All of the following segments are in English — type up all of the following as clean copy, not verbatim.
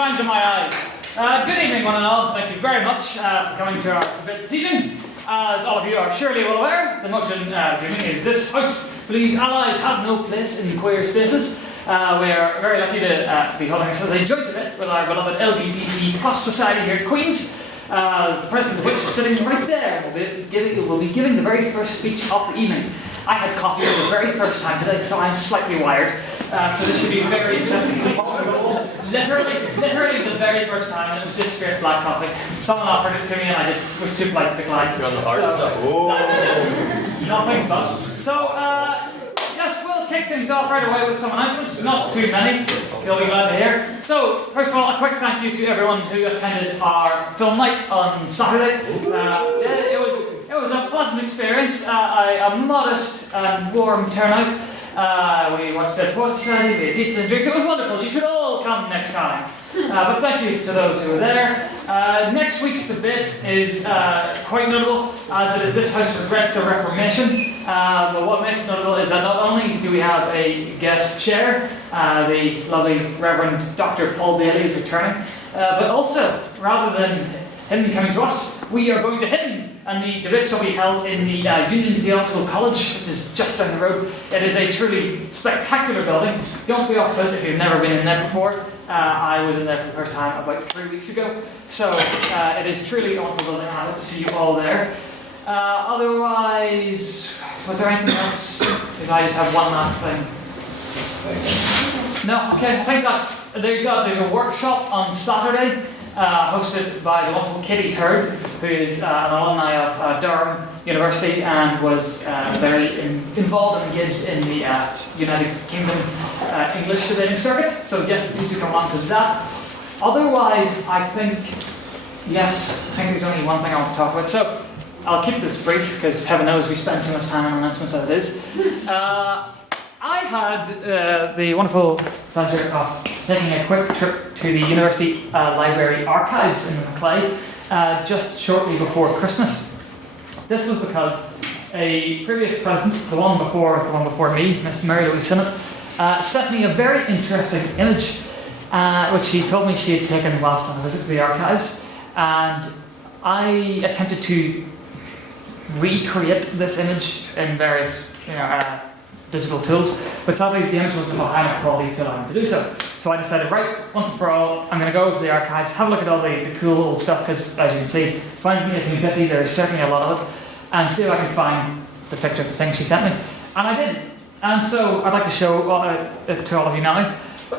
shines in my eyes. Good evening, one and all. Thank you very much for coming to our event this evening. As all of you are surely well aware, the motion of the evening is this House believes allies have no place in queer spaces. We are very lucky to be holding this as a joint event with our beloved LGBT Society here at Queen's. The president of which is sitting right there. We'll be giving the very first speech of the evening. I had coffee for the very first time today, so I'm slightly wired. So this should be very interesting. Literally the very first time, and it was just straight black coffee. Someone offered it to me, and I just was too polite to decline. You're on the hard stuff. That is nothing fun. So, yes, we'll kick things off right away with some announcements. Not too many. You'll be glad to hear. So, first of all, a quick thank you to everyone who attended our film night on Saturday. It was a pleasant experience. A modest and warm turnout. We watched the Poet Society, we had pizza and drinks. It was wonderful. You should all come next time. But thank you to those who were there. Next week's debate is quite notable, as it is This House Regrets the Reformation. But what makes it notable is that not only do we have a guest chair, the lovely Reverend Dr. Paul Bailey is returning, but also, rather than him coming to us, we are going to him. And the debate shall be held in the Union Theological College, which is just down the road. It is a truly spectacular building. Don't be off-put if you've never been in there before. I was in there for the first time about 3 weeks ago. So it is truly a wonderful building, and I hope to see you all there. Otherwise, was there anything else? Did I just have one last thing? No? Okay, I think there's a workshop on Saturday. Hosted by the wonderful Katie Hurd, who is an alumni of Durham University and was very involved and engaged in the United Kingdom English debating circuit. So yes, please do come along to that. Otherwise, I think there's only one thing I want to talk about. So I'll keep this brief because heaven knows we spend too much time on announcements as it is. I had the wonderful pleasure of taking a quick trip to the University Library Archives in Maclay just shortly before Christmas. This was because a previous president, the one before me, Miss Mary Louise Sinnott, sent me a very interesting image which she told me she had taken whilst on a visit to the archives, and I attempted to recreate this image in various digital tools, but sadly the image wasn't of high enough quality to allow me to do so. So I decided, right, once and for all, I'm going to go to the archives, have a look at all the cool old stuff, because as you can see, finding 1850, there is certainly a lot of it, and see if I can find the picture of the thing she sent me. And I did. And so I'd like to show it to all of you now.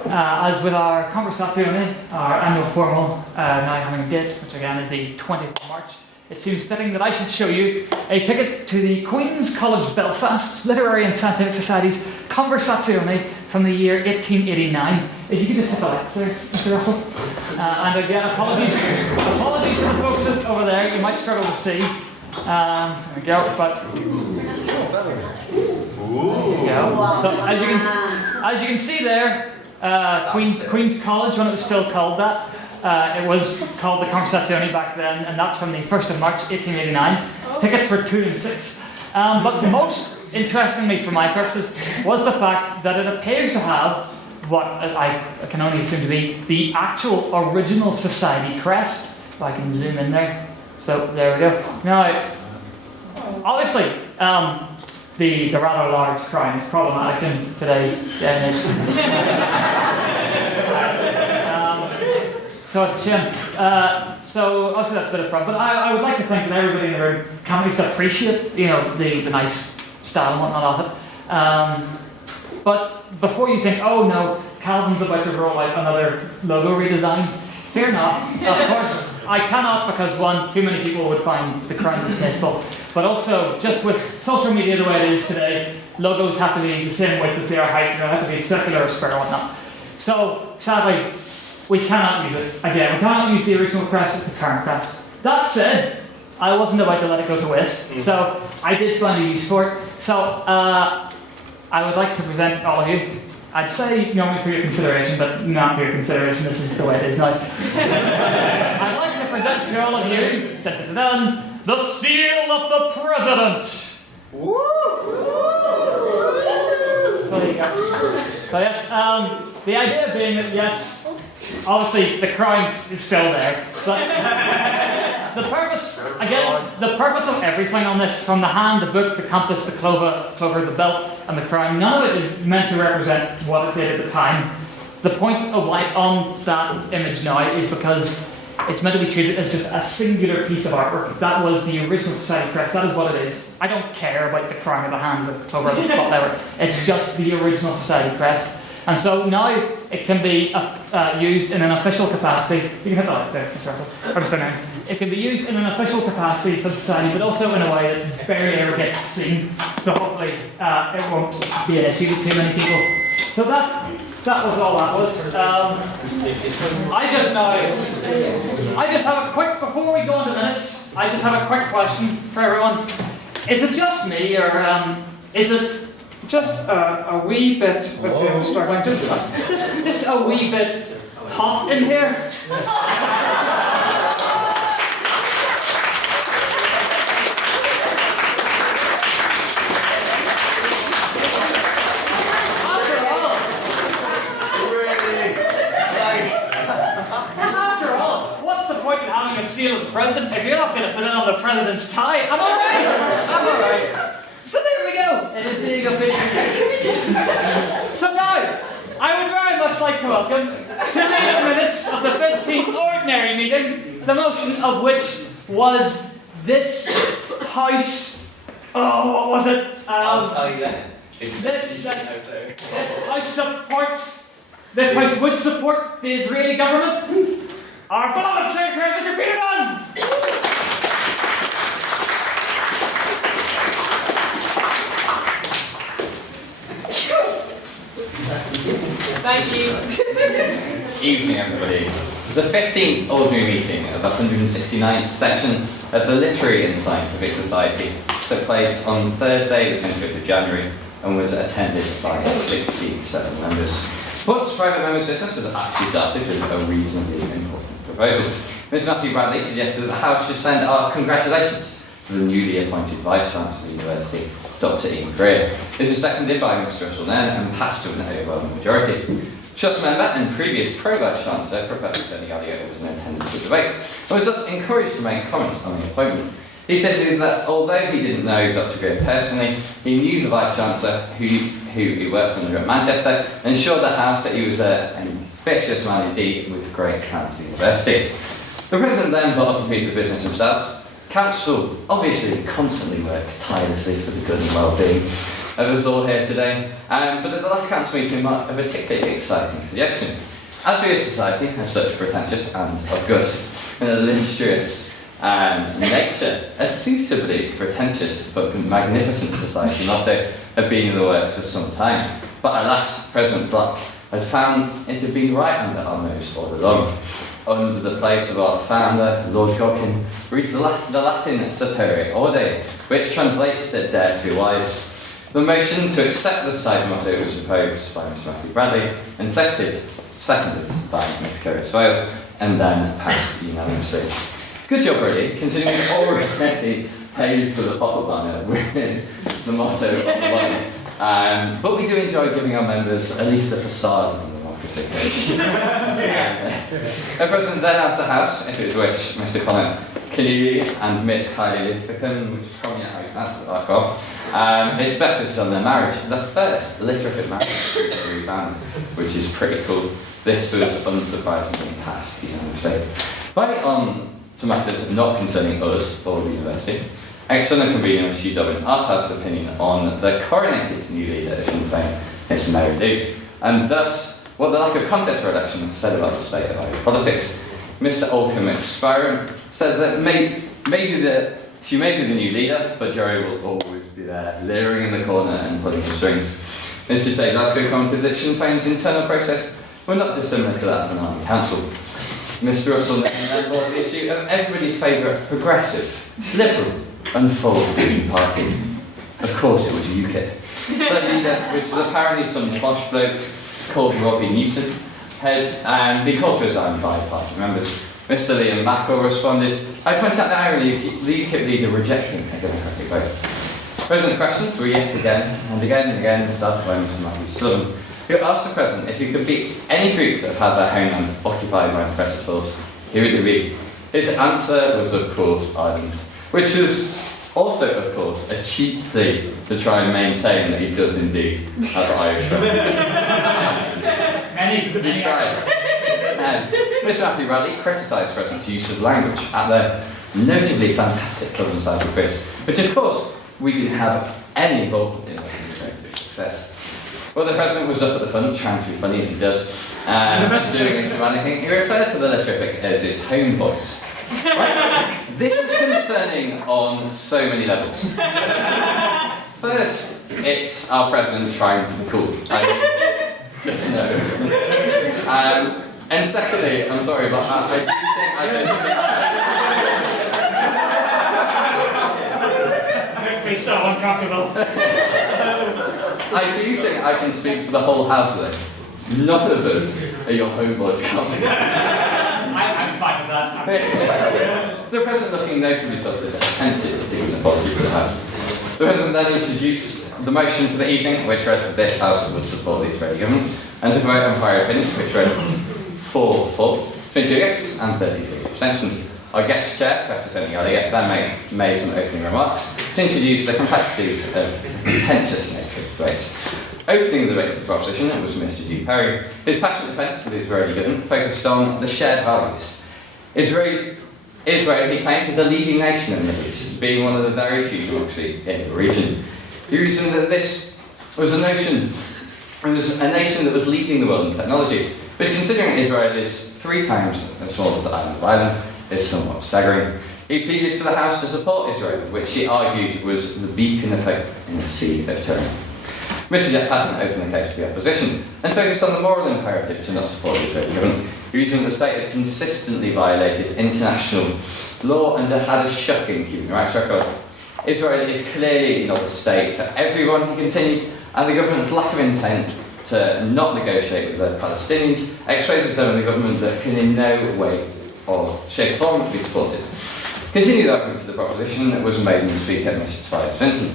As with our conversazione, our annual formal now having a date, which again is the 20th of March, it seems fitting that I should show you a ticket to the Queen's College Belfast's Literary and Scientific Society's Conversazione from the year 1889. If you could just hit the lights there, Mr. Russell. And again, apologies to the folks over there. You might struggle to see. There we go. But there you go. So as you can see there, Queen's College, when it was still called that. It was called the Conversazione back then, and that's from the 1st of March 1889. Tickets were 2 and 6. But the most interestingly for my purposes was the fact that it appears to have what I can only assume to be the actual original society crest. If I can zoom in there. So there we go. Now, obviously, the rather large crown is problematic in today's day and age. So it's a shame. So obviously that's a bit of fun, but I would like to think that everybody in the room can at least appreciate, the nice style and whatnot of it. But before you think, oh no, Calvin's about to roll out another logo redesign, fear not. Of course, I cannot, because one, too many people would find the crown distasteful. But also, just with social media the way it is today, logos have to be the same width as they are height, they have to be circular or square or whatnot. So sadly, we cannot use it. Again, we cannot use the original crest as the current crest. That said, I wasn't about to let it go to waste, so I did find a use for it. So I would like to present all of you. I'd say normally for your consideration, but not for your consideration. This is the way it is now. I'd like to present to all of you the seal of the president. Woo! So there you go. So yes, the idea being that yes, obviously the crown is still there, but the purpose of everything on this, from the hand, the book, the compass, the clover, the belt, and the crown, none of it is meant to represent what it did at the time. The point of why it's on that image now is because it's meant to be treated as just a singular piece of artwork. That was the original society crest. That is what it is. I don't care about the crown or the hand, the clover, whatever. It's just the original society crest. And so now it can be used in an official capacity. You can hit the lights there, or just now. It can be used in an official capacity for the society, but also in a way that barely ever gets seen. So hopefully it won't be an issue to too many people. So that was all that was. I just have a quick, before we go on to minutes, I just have a quick question for everyone. Is it just me, or is it just a wee bit, let's see, I'm struggling, just a wee bit hot in here? A seal of the president, if you're not going to put it on the president's tie, I'm alright. So there we go. It is being official. So now, I would very much like to welcome to read the minutes of the 15th ordinary meeting, the motion of which was this house. Oh, what was it? I'll tell you that. This house would support the Israeli government. Our beloved Secretary, Mr. Peter Dunn! Thank you. Evening, everybody. The 15th ordinary meeting of the 169th session of the Literary and Scientific Society took place on Thursday, the 25th of January, and was attended by 67 members. But private members' business was actually started with a reasonably important proposal. Mr. Matthew Bradley suggested that the House should send our congratulations to the newly appointed Vice-Chancellor of the University, Dr. Ian Greer. This was seconded by Mr. Russell Nairn and passed with an overwhelming majority. Trust member and previous Pro-Vice-Chancellor, Professor Tony Gallagher, was in attendance at the debate and was thus encouraged to make a comment on the appointment. He said that although he didn't know Dr. Greer personally, he knew the Vice-Chancellor, who he worked under at Manchester, and assured the House that he was an ambitious man indeed with great talent at the university. The President then brought up a piece of business himself. Council obviously constantly work tirelessly for the good and well-being of us all here today, but at the last Council meeting marked a particularly exciting suggestion. As we as a society have such pretentious and august and illustrious nature, a suitably pretentious but magnificent society motto had been in the works for some time. But alas, President Black had found it had been right under our nose all along. Under the place of our founder, Lord Godkin, reads the Latin Superior Orde, which translates to dare to be wise. The motion to accept the society motto was proposed by Mr. Matthew Bradley and seconded by Mr. Kerry Swale, and then passed unanimously. Good job, really, considering we've already paid for the pop-up banner with the motto on the bottom. But we do enjoy giving our members at least a facade of democracy. The President then asked the House if it would wish Mr. Colin Keneally and Miss Kylie Lithicum, which is probably not how you pronounce it, back off, it's best wishes on their marriage. The first literate marriage we found, which is pretty cool. This was unsurprisingly passed unanimously. Right on to matters not concerning us or the university, excellent convening of QUB Art House's opinion on the coronated new leader of Sinn Féin, Miss Mary Lou, and thus what the lack of contest for election said about the state of Irish politics. Mr. Oldcombe McSpiron said that she may be the new leader, but Jerry will always be there, leering in the corner and pulling the strings. It's to say, Glasgow commented that Sinn Féin's internal process were not dissimilar to that of an army council. Mr. Russell then brought the issue of everybody's favourite progressive, liberal, and forward-leaning party. Of course it was UKIP. Their leader, which is apparently some posh bloke called Robbie Newton, had been called to resign by party members. Mr. Liam Mackle responded, I point out the irony of the UKIP leader rejecting a democratic vote. President questions were yet again and again started by Mr. Matthew Sullivan, who asked the President if he could beat any group that had their homeland occupied by oppressive force, who would it be? His answer was, of course, Ireland, which was also, of course, a cheap plea to try and maintain that he does indeed have Irish He tried. Mr. Matthew Bradley criticised the President's use of language at the notably fantastic Dublin Cycle quiz, which, of course, we didn't have any involvement in success. Well, the President was up at the front, trying to be funny as he does, and doing this dramatic thing. He referred to the letterific as his home voice. Right? This was concerning on so many levels. First, it's our President trying to be cool. Just know. And secondly, I'm sorry, but I do think I can Makes me so uncomfortable. I do think I can speak for the whole house though. None of us are your home voice. I'm fine with that. The President, looking notably flustered, attempted to give an apology to the House. The President then introduced the motion for the evening, which read that this House would support the Israeli government, and to vote on prior opinions, which read 4-4, 22 against and 33 abstentions. Our guest chair, Professor Tony Gallagher, then made some opening remarks to introduce the complexities of the contentious nature of the debate. Opening the debate for the proposition was Mr. G. Perry. His passionate defence of the Israeli government focused on the shared values. Israel, he claimed, is a leading nation in the Middle East, being one of the very few democracies in the region. He reasoned that this was a nation that was leading the world in technology, which, considering Israel is 3 times as small as the island of Ireland, is somewhat staggering. He pleaded for the House to support Israel, which he argued was the beacon of hope in the sea of tyranny. Mr. Jeff Patton opened the case for the opposition and focused on the moral imperative to not support the Israeli government, reasoning that the state had consistently violated international law and had a shocking human rights record. Israel is clearly not a state for everyone, he continued, and the government's lack of intent to not negotiate with the Palestinians exposes them in the government that can in no way or shape or form be supported. Continued argument for the proposition was made in the Speaker, Mr. Tobias Vincent.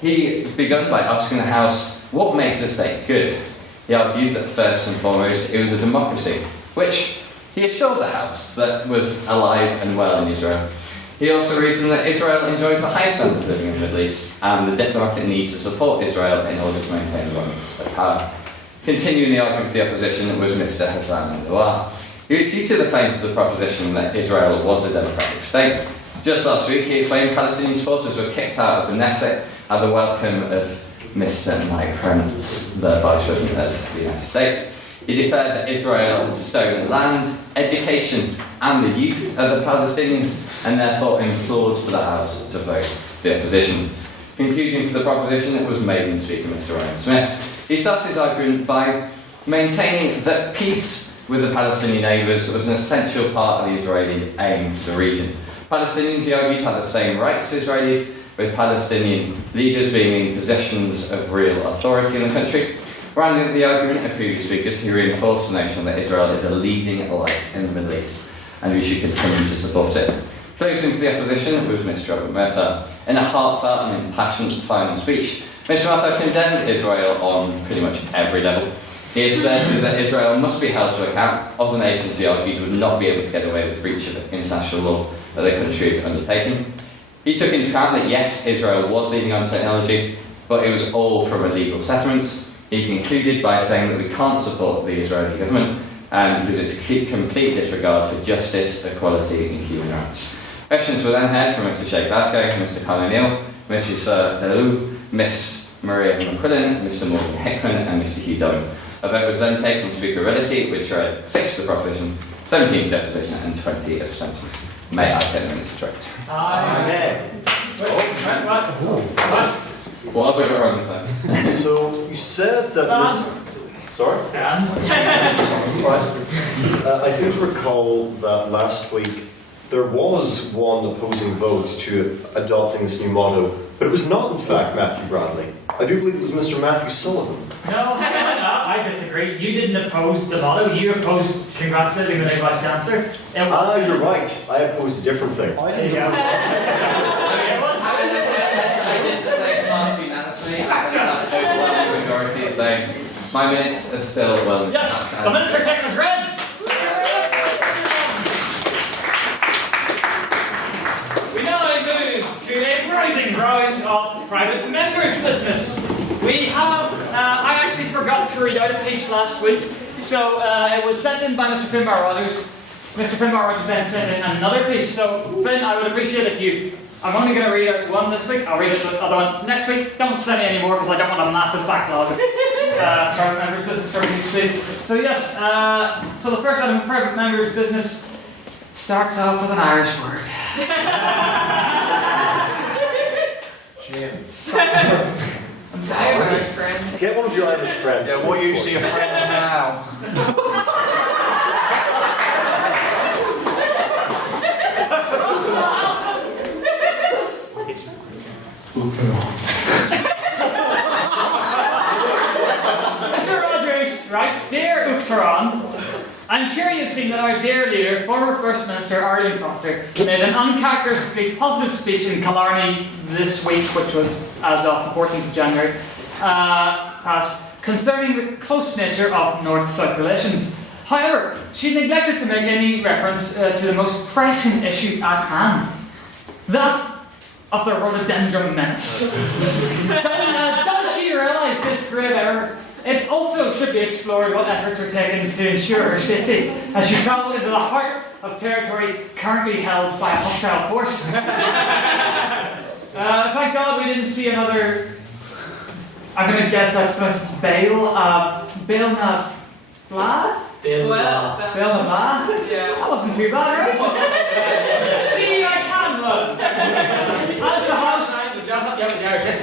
He began by asking the House what makes a state good. He argued that first and foremost it was a democracy, which he assured the House that was alive and well in Israel. He also reasoned that Israel enjoys the highest standard of living in the Middle East and the diplomatic need to support Israel in order to maintain the balance of power. Continuing the argument for the opposition was Mr. Hassan al-Dawar. He refuted the claims of the proposition that Israel was a democratic state. Just last week, he explained Palestinian supporters were kicked out of the Knesset at the welcome of Mr. Mike Pence, the Vice President of the United States. He declared that Israel had stolen land, education, and the youth of the Palestinians, and therefore implored for the House to vote the opposition. Concluding for the proposition, it was made in Speaker Mr. Ryan Smith. He starts his argument by maintaining that peace with the Palestinian neighbours was an essential part of the Israeli aim for the region. Palestinians, he argued, had the same rights as Israelis, with Palestinian leaders being in possessions of real authority in the country. Rounding up the argument of previous speakers, he reinforced the notion that Israel is a leading light in the Middle East, and we should continue to support it. Closing for the opposition was Mr. Robert Murtagh. In a heartfelt and impassioned final speech, Mr. Murtagh condemned Israel on pretty much every level. He asserted that Israel must be held to account. Other nations, he argued, would not be able to get away with the breach of international law that the country has undertaken. He took into account that yes, Israel was leading on technology, but it was all from illegal settlements. He concluded by saying that we can't support the Israeli government because it's a complete disregard for justice, equality and human rights. Questions were then heard from Mr. Sheikh Glasgow, Mr. Colin O'Neill, Mrs. Delou, Miss Maria McQuillan, Mr. Morgan Hickman and Mr. Hugh Dolan. A vote was then taken on speakerability, which read 6 to the proposition, 17 to the opposition and 20 abstentions. May I take the minutes to direct? Aye. What have I got wrong this time? So you said that Sorry? Stand. Right. I seem to recall that last week there was one opposing vote to adopting this new motto, but it was not in fact Matthew Bradley. I do believe it was Mr. Matthew Sullivan. No, I disagree. You didn't oppose the motto, you opposed congratulating the new Vice Chancellor. You're right. I opposed a different thing. There you go. I didn't say it passed unanimously. That's overwhelming majority, so My minutes are still well. Yes, the minutes are taken as read. We now move to a writing round of private members' business. We have, I actually forgot to read out a piece last week, so it was sent in by Mr. Finbar Rogers. Mr. Finbar Rogers then sent in another piece, so Finn, I would appreciate if you, I'm only going to read out one this week, I'll read the other one next week. Don't send me any more because I don't want a massive backlog of private members' business for each please. So yes, so the first item of private members' business starts off with an Irish word. Irish friend. Get one of your Irish friends. Yeah, what usually a French now? Mr. Rogers writes, Dear Uachtaráin, I'm sure you've seen that our dear leader, former First Minister Arlene Foster, made an uncharacteristically positive speech in Killarney this week, which was as of the 14th of January, past, concerning the close nature of North-South relations. However, she neglected to make any reference to the most pressing issue at hand, that of the rhododendron menace. Does she realise this grave error? It also should be explored what efforts are taken to ensure her safety as she travelled into the heart of territory currently held by a hostile force. Thank God we didn't see another. I'm going to guess that's Bale. Bale na Blah? Well, Bale na Blah? yeah. That wasn't too bad, right? See, I can look. As the House. Yes,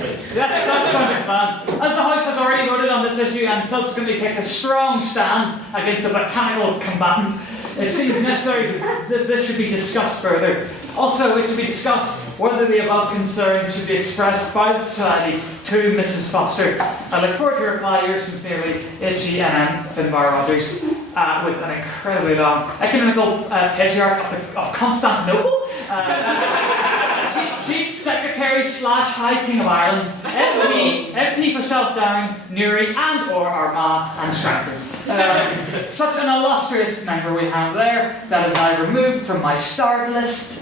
that sounded fun. As the House has already voted on this issue and subsequently takes a strong stand against the botanical combatant, it seems necessary that this should be discussed further. Also, it should be discussed whether the above concerns should be expressed by the Society to Mrs. Foster. I look forward to your reply. Yours sincerely, HENM Finbar Rogers, with an incredibly long ecumenical patriarch of Constantinople. Chief Secretary / High King of Ireland, MP for Shelfdown, Newry and or Armagh and Stratford. Such an illustrious member we have there, that is now removed from my starred list.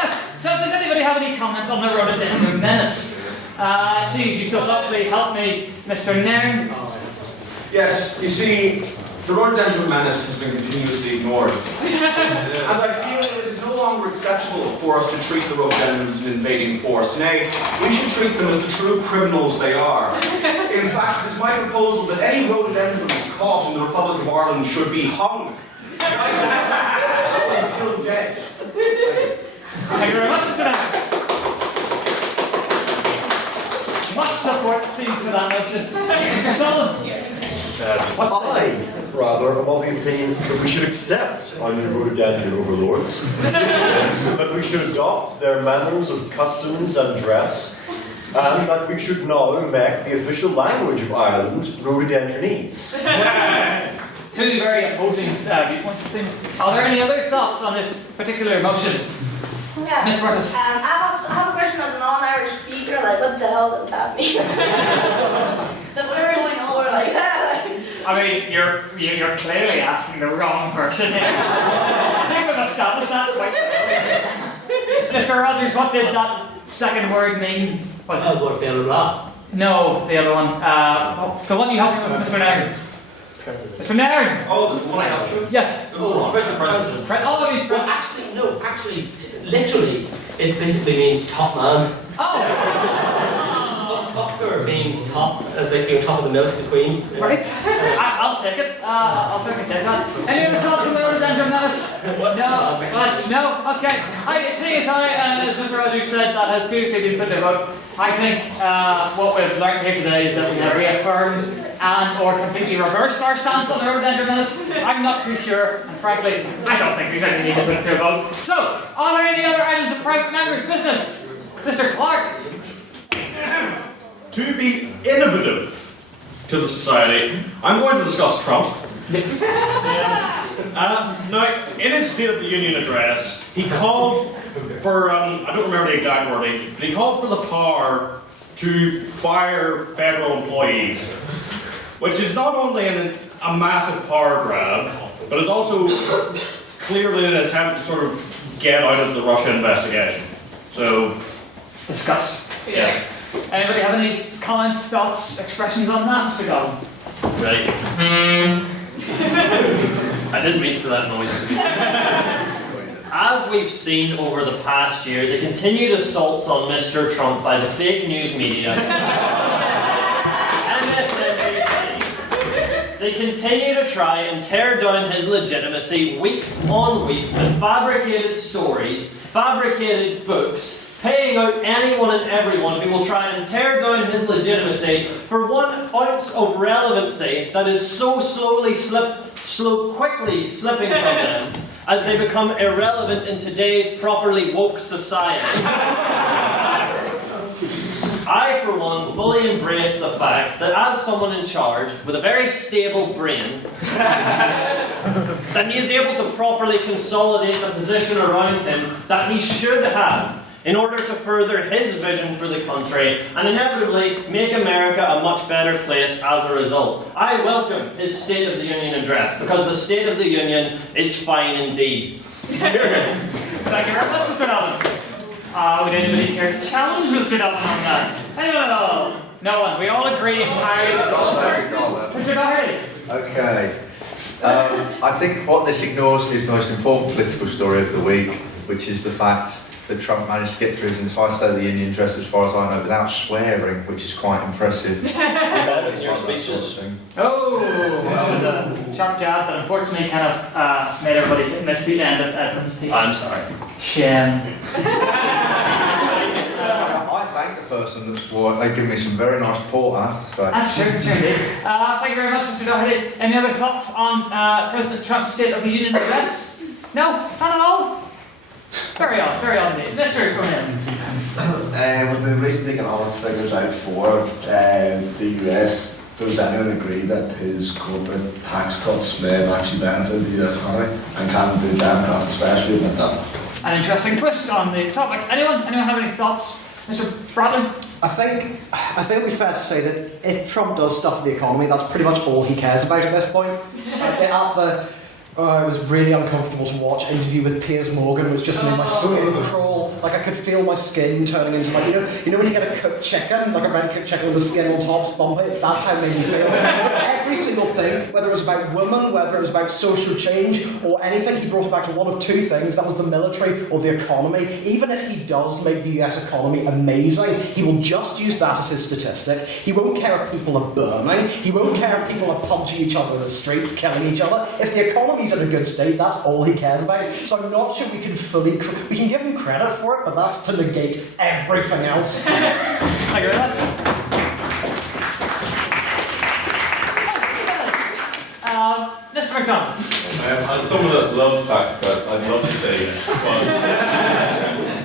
Yes, so does anybody have any comments on the rhododendron menace? Seeing you so lovely, help me, Mr. Nairn. Yes, you see, the rhododendron menace has been continuously ignored. And I feel it is no longer acceptable for us to treat the rhododendrons as an invading force. Nay, we should treat them as the true criminals they are. In fact, it is my proposal that any rhododendrons caught in the Republic of Ireland should be hung. Until dead. Thank you very much, Mr. Nairn. Much support, it seems, for that motion. Mr. Sullivan? What's I, rather, am of the opinion that we should accept our new rhododendron overlords, that we should adopt their manners of customs and dress, and that we should now make the official language of Ireland rhododendronese. Two very opposing viewpoints, it seems. Are there any other thoughts on this particular motion? Yeah. Miss Marcus? I have a question as a non-Irish speaker, like, what the hell does that mean? The first word like that. I mean, you're clearly asking the wrong person here. I think we've established that quite clearly. Mr. Rogers, what did that second word mean? Was it? What, blah, blah, blah? No, the other one. The one you helped me with, Mr. Nairn. President. Mr. Nairn! Oh, the one I helped you with? Yes. Oh, president. Oh, he's Well, actually, no, literally, it basically means top man. Oh! Topfer means top, as like being top of the milk, the queen. Right. I'll take it. I'll certainly take that. Any other thoughts on the rhododendron menace? No. No. Okay. I see as Mr. Rogers said, that has previously been put to vote. I think what we've learned here today is that we have reaffirmed and or completely reversed our stance on the rhododendron menace. I'm not too sure, and frankly, I don't think there's any need to put it to a vote. So, are there any other items of private members' business? Mr. Clark. To be innovative to the society, I'm going to discuss Trump. Now, in his State of the Union address, he called for, I don't remember the exact wording, but he called for the power to fire federal employees, which is not only a massive power grab, but is also clearly an attempt to sort of get out of the Russia investigation. So, Discuss. yeah. Anybody have any comments, thoughts, expressions on that, Mr. Gollum? Right. I didn't mean for that noise. As we've seen over the past year, the continued assaults on Mr. Trump by the fake news media, MSNBC, they continue to try and tear down his legitimacy week on week with fabricated stories, fabricated books, paying out anyone and everyone who will try and tear down his legitimacy for 1 ounce of relevancy that is so quickly slipping from them as they become irrelevant in today's properly woke society. I, for one, fully embrace the fact that as someone in charge with a very stable brain, that he is able to properly consolidate the position around him that he should have in order to further his vision for the country and inevitably make America a much better place as a result. I welcome his State of the Union address because the State of the Union is fine indeed. Thank you very much, Mr. Donovan. Would anybody care to challenge Mr. Donovan on that? Anyone at all? No one. We all agree entirely. Mr. Doherty. Okay. I think what this ignores is the most important political story of the week, which is the fact that Trump managed to get through his entire State of the Union address, as far as I know, without swearing, which is quite impressive. Your speeches. Oh, that was a sharp jab that unfortunately kind of made everybody miss the end of Edmund's piece. I'm sorry. Shame. I thank the person that swore. They give me some very nice port, I have to say. That's true, indeed. Thank you very much, Mr. Doherty. Any other thoughts on President Trump's State of the Union address? No? Not at all? Very odd indeed. Mr. Cornell. With the recent economic figures out for the US, does anyone agree that his corporate tax cuts may have actually benefited the US economy? And can the Democrats especially admit that? An interesting twist on the topic. Anyone have any thoughts? Mr. Bradley? I think it would be fair to say that if Trump does stuff for the economy, that's pretty much all he cares about at this point. It was really uncomfortable to watch. Interview with Piers Morgan was just made my skin crawl. Like I could feel my skin turning into like you know when you get a cooked chicken, like a red cooked chicken with the skin on top's bumpy. That's how it made me feel. Every single thing, whether it was about women, whether it was about social change or anything, he brought it back to one of two things. That was the military or the economy. Even if he does make the US economy amazing, he will just use that as his statistic. He won't care if people are burning. He won't care if people are punching each other in the street, killing each other. If the economy in a good state, that's all he cares about. So I'm not sure we can give him credit for it, but that's to negate everything else. Thank you very much. Mr. McDonald. As someone that loves tax cuts, I'd love to say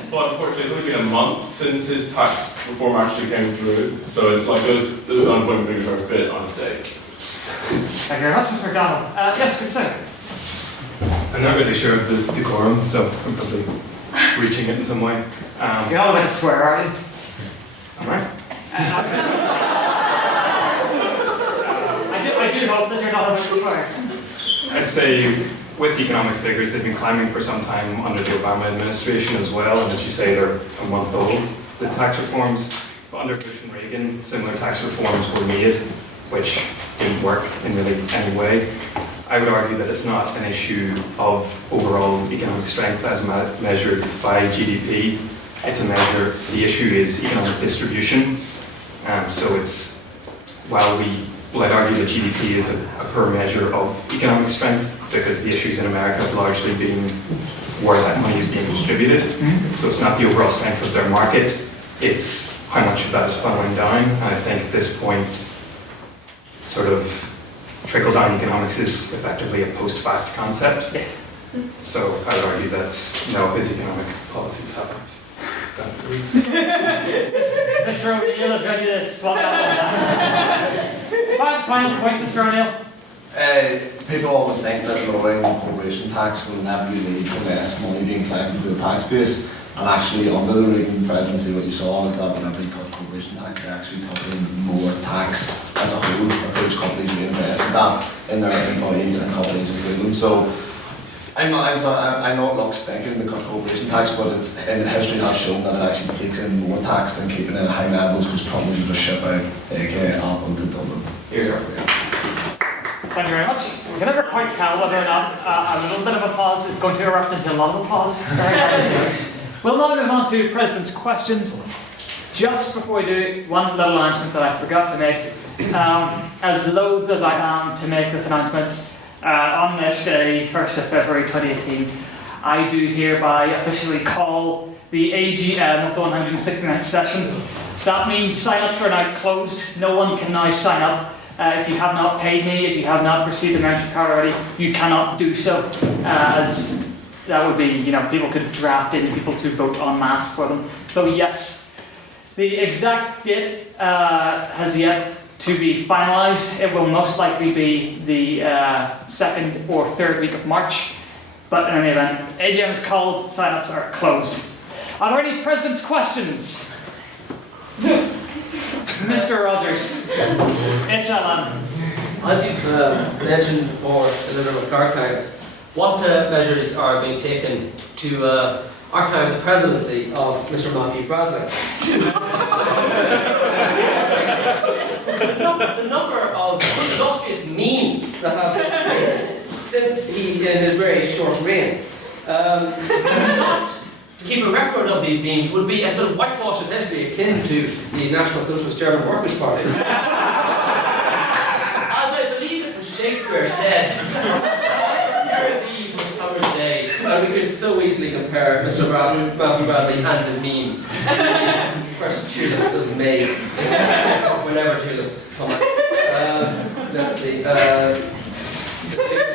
but unfortunately it's only been a month since his tax reform actually came through, so it's like those unemployment figures are a bit out of date. Thank you very much, Mr. McDonald. Yes, good sir. I'm not really sure of the decorum, so I'm probably reaching it in some way. You're not about to swear, are you? Am I? I do hope that you're not about to swear. I'd say with economic figures, they've been climbing for some time under the Obama administration as well, and as you say, they're a month old, the tax reforms. But under Bush and Reagan, similar tax reforms were made, which didn't work in really any way. I would argue that it's not an issue of overall economic strength as measured by GDP. It's a measure, the issue is economic distribution. So it's, I'd argue that GDP is a poor measure of economic strength because the issues in America have largely been where that money is being distributed. So it's not the overall strength of their market, it's how much of that is funneling down. And I think at this point, sort of, trickle-down economics is effectively a post-fact concept. Yes. So I would argue that no, his economic policies haven't gone through. Mr. O'Neill is ready to swap it up on that. Final point, Mr. O'Neill. People always think that lowering the corporation tax will inevitably lead to less money being collected to the tax base. And actually, under the Reagan presidency, what you saw is that whenever you cut corporation corporation tax, they actually took in more tax as a whole, approach companies reinvested that in their employees and companies including them. So I'm not lock-sticking the cut corporation tax, but in history has shown that it actually takes in more tax than keeping it at high levels because companies will just ship out Apple to Dublin. Thank you very much. We can never quite tell whether or not a little bit of applause is going to erupt into a lot of applause. We'll now move on to President's questions. Just before we do, one little announcement that I forgot to make. As loath as I am to make this announcement, on this day, 1st of February 2018, I do hereby officially call the AGM of the 169th session. That means sign-ups are now closed. No one can now sign up. If you have not paid me, if you have not received a membership card already, you cannot do so, as that would be, people could draft in people to vote en masse for them. So yes, the exact date has yet to be finalised. It will most likely be the 2nd or 3rd week of March, but in any event, AGM is called, sign-ups are closed. Are there any President's questions? Mr. Rogers, as you've mentioned before in the number of archives, what measures are being taken to archive the presidency of Mr. Matthew Bradley? The number of illustrious memes that have been made since he, in his very short reign, not keep a record of these memes would be a sort of whitewash of history akin to the National Socialist German Workers' Party. As I believe it was Shakespeare said, "Here indeed was summer's day," and we could so easily compare Mr. Matthew Bradley and his memes to the first tulips of May, whenever tulips come out. Let's see.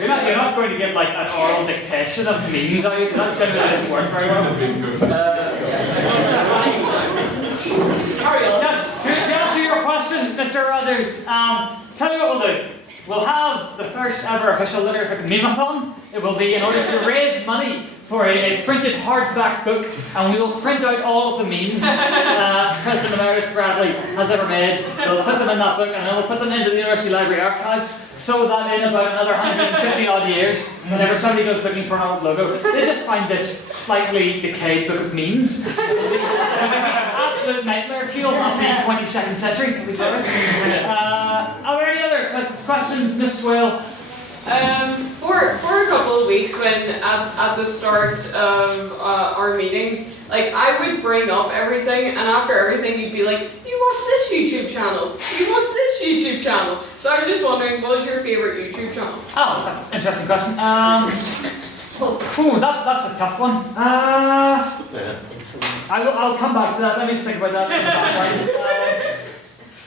You're not going to get like an oral dictation of memes, are you? Because that generally doesn't work very well. Carry on. Yes, to answer your question, Mr. Rogers, tell you what we'll do. We'll have the first ever official literary meme-a-thon. It will be in order to raise money for a printed hardback book, and we will print out all of the memes President Emeritus Bradley has ever made. We'll put them in that book, and then we'll put them into the University Library Archives, so that in about another 150 odd years, whenever somebody goes looking for an old logo, they just find this slightly decayed book of memes. It'll be absolute nightmare fuel of the 22nd century. Are there any other questions, Miss Swale? For a couple of weeks, when at the start of our meetings, like I would bring up everything, and after everything, you'd be like, "You watch this YouTube channel. You watch this YouTube channel." So I was just wondering, what is your favorite YouTube channel? Oh, that's an interesting question. That's a tough one. I'll come back to that. Let me just think about that.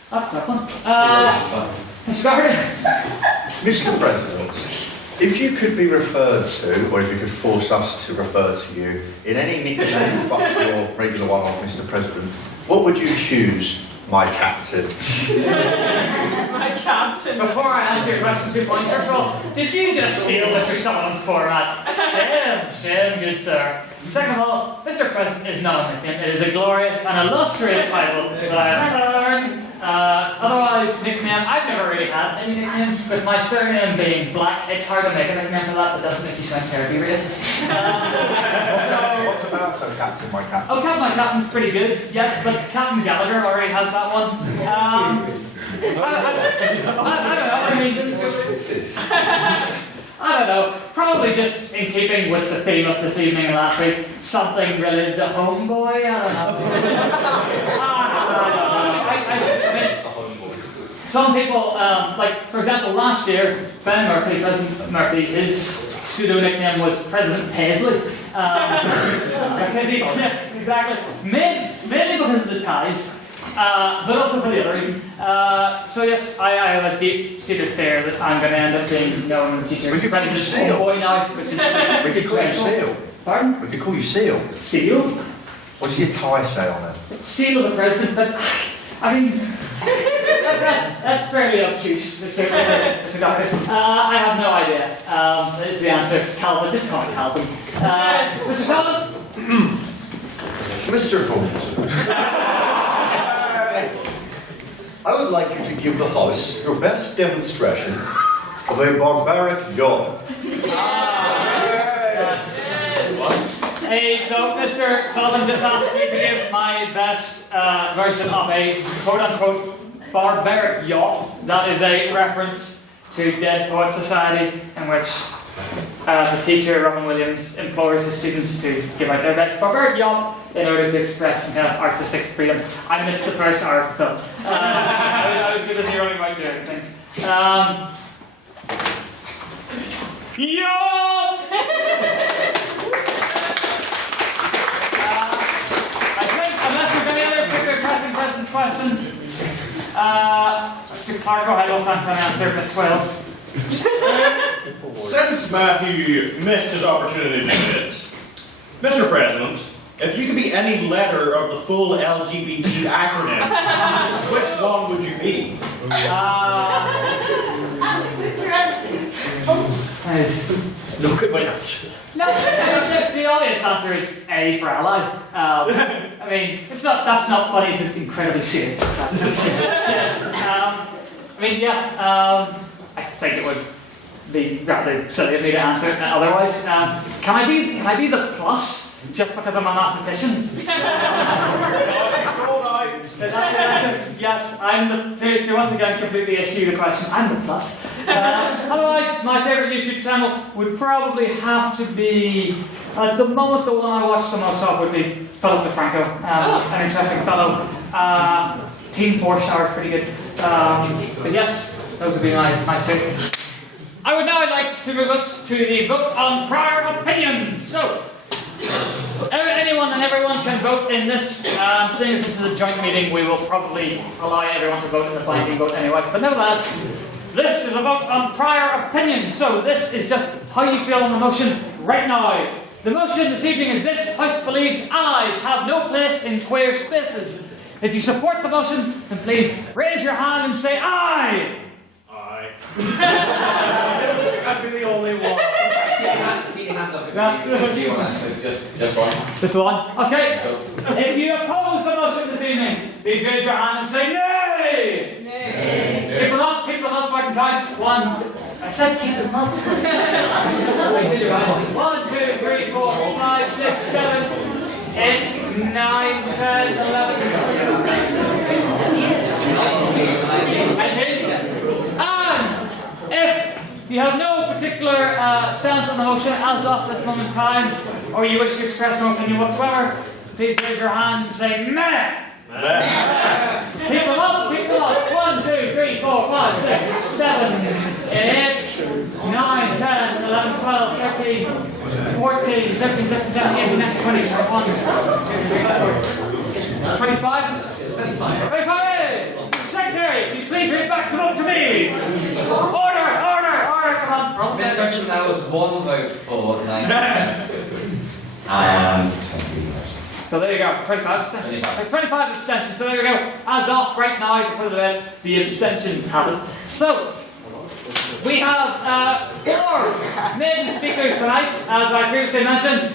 That's a tough one. Mr. Garrett? Mr. President, if you could be referred to, or if you could force us to refer to you, in any nickname but your regular one of Mr. President, what would you choose, my captain? My captain. Before I answer your question, 2 points. First of all, did you just steal Mr. Sullivan's format? Shame, good sir. Second of all, Mr. President is not a nickname. It is a glorious and illustrious title that I have earned. Otherwise, nickname, I've never really had any nicknames. With my surname being Black, it's hard to make a nickname for that. That doesn't make you sound terribly racist. What about Captain, my captain? Oh, Captain, my captain's pretty good. Yes, but Captain Gallagher already has that one. I don't know. Probably just in keeping with the theme of this evening and last week, something related to Homeboy. I don't know. Some people, like for example, last year, Ben Murphy, President Murphy, his pseudo nickname was President Paisley. Exactly. Mainly because of the ties. But also for the other reason. So yes, I have a deep-seated fear that I'm going to end up being known in the future. We could call you Seal. Boy now, which is we could call you Seal. Pardon? We could call you Seal. Seal? What does your tie say on it? Seal of the President, but I mean, that's fairly obtuse, Mr. Doctor. I have no idea. Is the answer. Calvin, just call me Calvin. Mr. Sullivan? Mr. Holmes. I would like you to give the House your best demonstration of a barbaric yaw. Hey, so Mr. Sullivan just asked me to give my best version of a quote-unquote barbaric yacht. That is a reference to Dead Poets Society, in which the teacher, Robin Williams, implores his students to give out their best barbaric yacht in order to express some kind of artistic freedom. I missed the first hour of the film. I was too busy running around doing things. Yacht! Unless there's any other particular pressing questions, Mr. Clark, go ahead, whilst I'm trying to answer Miss Swales. Since Matthew missed his opportunity to hit, Mr. President, if you could be any letter of the full LGBT acronym, which one would you be? That's interesting. It's no good way answer. No, the obvious answer is A for ally. I mean, that's not funny, it's incredibly serious. I think it would be rather silly of me to answer it otherwise. Can I be the plus just because I'm a mathematician? Yes, I'm to once again completely eschew the question. I'm the plus. Otherwise, my favourite YouTube channel would probably have to be, at the moment, the one I watch the most of would be Philip DeFranco. An interesting fellow. Team 4 Star, pretty good. But yes, those would be my two. I would now like to move us to the vote on prior opinion. So, anyone and everyone can vote in this. Seeing as this is a joint meeting, we will probably allow everyone to vote in the binding vote anyway. But nevertheless, this is a vote on prior opinion. So this is just how you feel on the motion right now. The motion this evening is this: House believes allies have no place in queer spaces. If you support the motion, then please raise your hand and say aye. Aye. I don't think I'd be the only one. Just one. Just one. Okay. If you oppose the motion this evening, please raise your hand and say nay. Nay. Keep them up so I can count. One. I said keep them up. 1, 2, 3, 4, 5, 6, 7, 8, 9, 10, 11. 19. And if you have no particular stance on the motion as of this moment in time, or you wish to express no opinion whatsoever, please raise your hand and say meh. Keep them up, keep them up. 1, 2, 3, 4, 5, 6, 7, 8, 9, 10, 11, 12, 13, 14, 15, 16, 17, 18, 19, 20, 21, 25? 25! Secretary, can you please read back the vote to me? Order, come on. This question now was one vote for 9 and 20. So there you go, 25%. 25 abstentions, so there we go. As of right now, before the abstentions have it. So, we have 4 maiden speakers tonight, as I previously mentioned,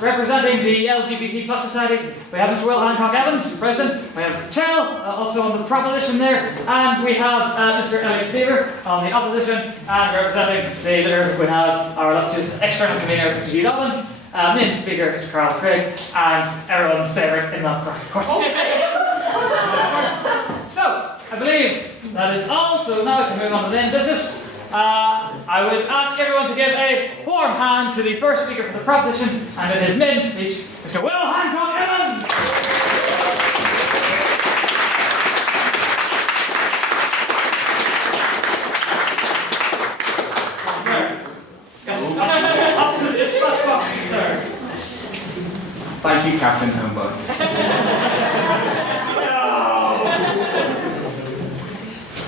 representing the LGBT Society. We have Mr. Will Hancock Evans, President. We have Chell, also on the proposition there. And we have Mr. Elliot Cleaver on the opposition. And representing the leader, we have our illustrious external convener, Mr. G. Dolan. Main speaker, Mr. Carl Craig, and everyone's favourite in that court. So, I believe that is all. So now we can move on to the main business. I would ask everyone to give a warm hand to the first speaker for the proposition, and in his main speech, Mr. Will Hancock Evans. Up to the dispatch box, sir. Thank you, Captain Humbug.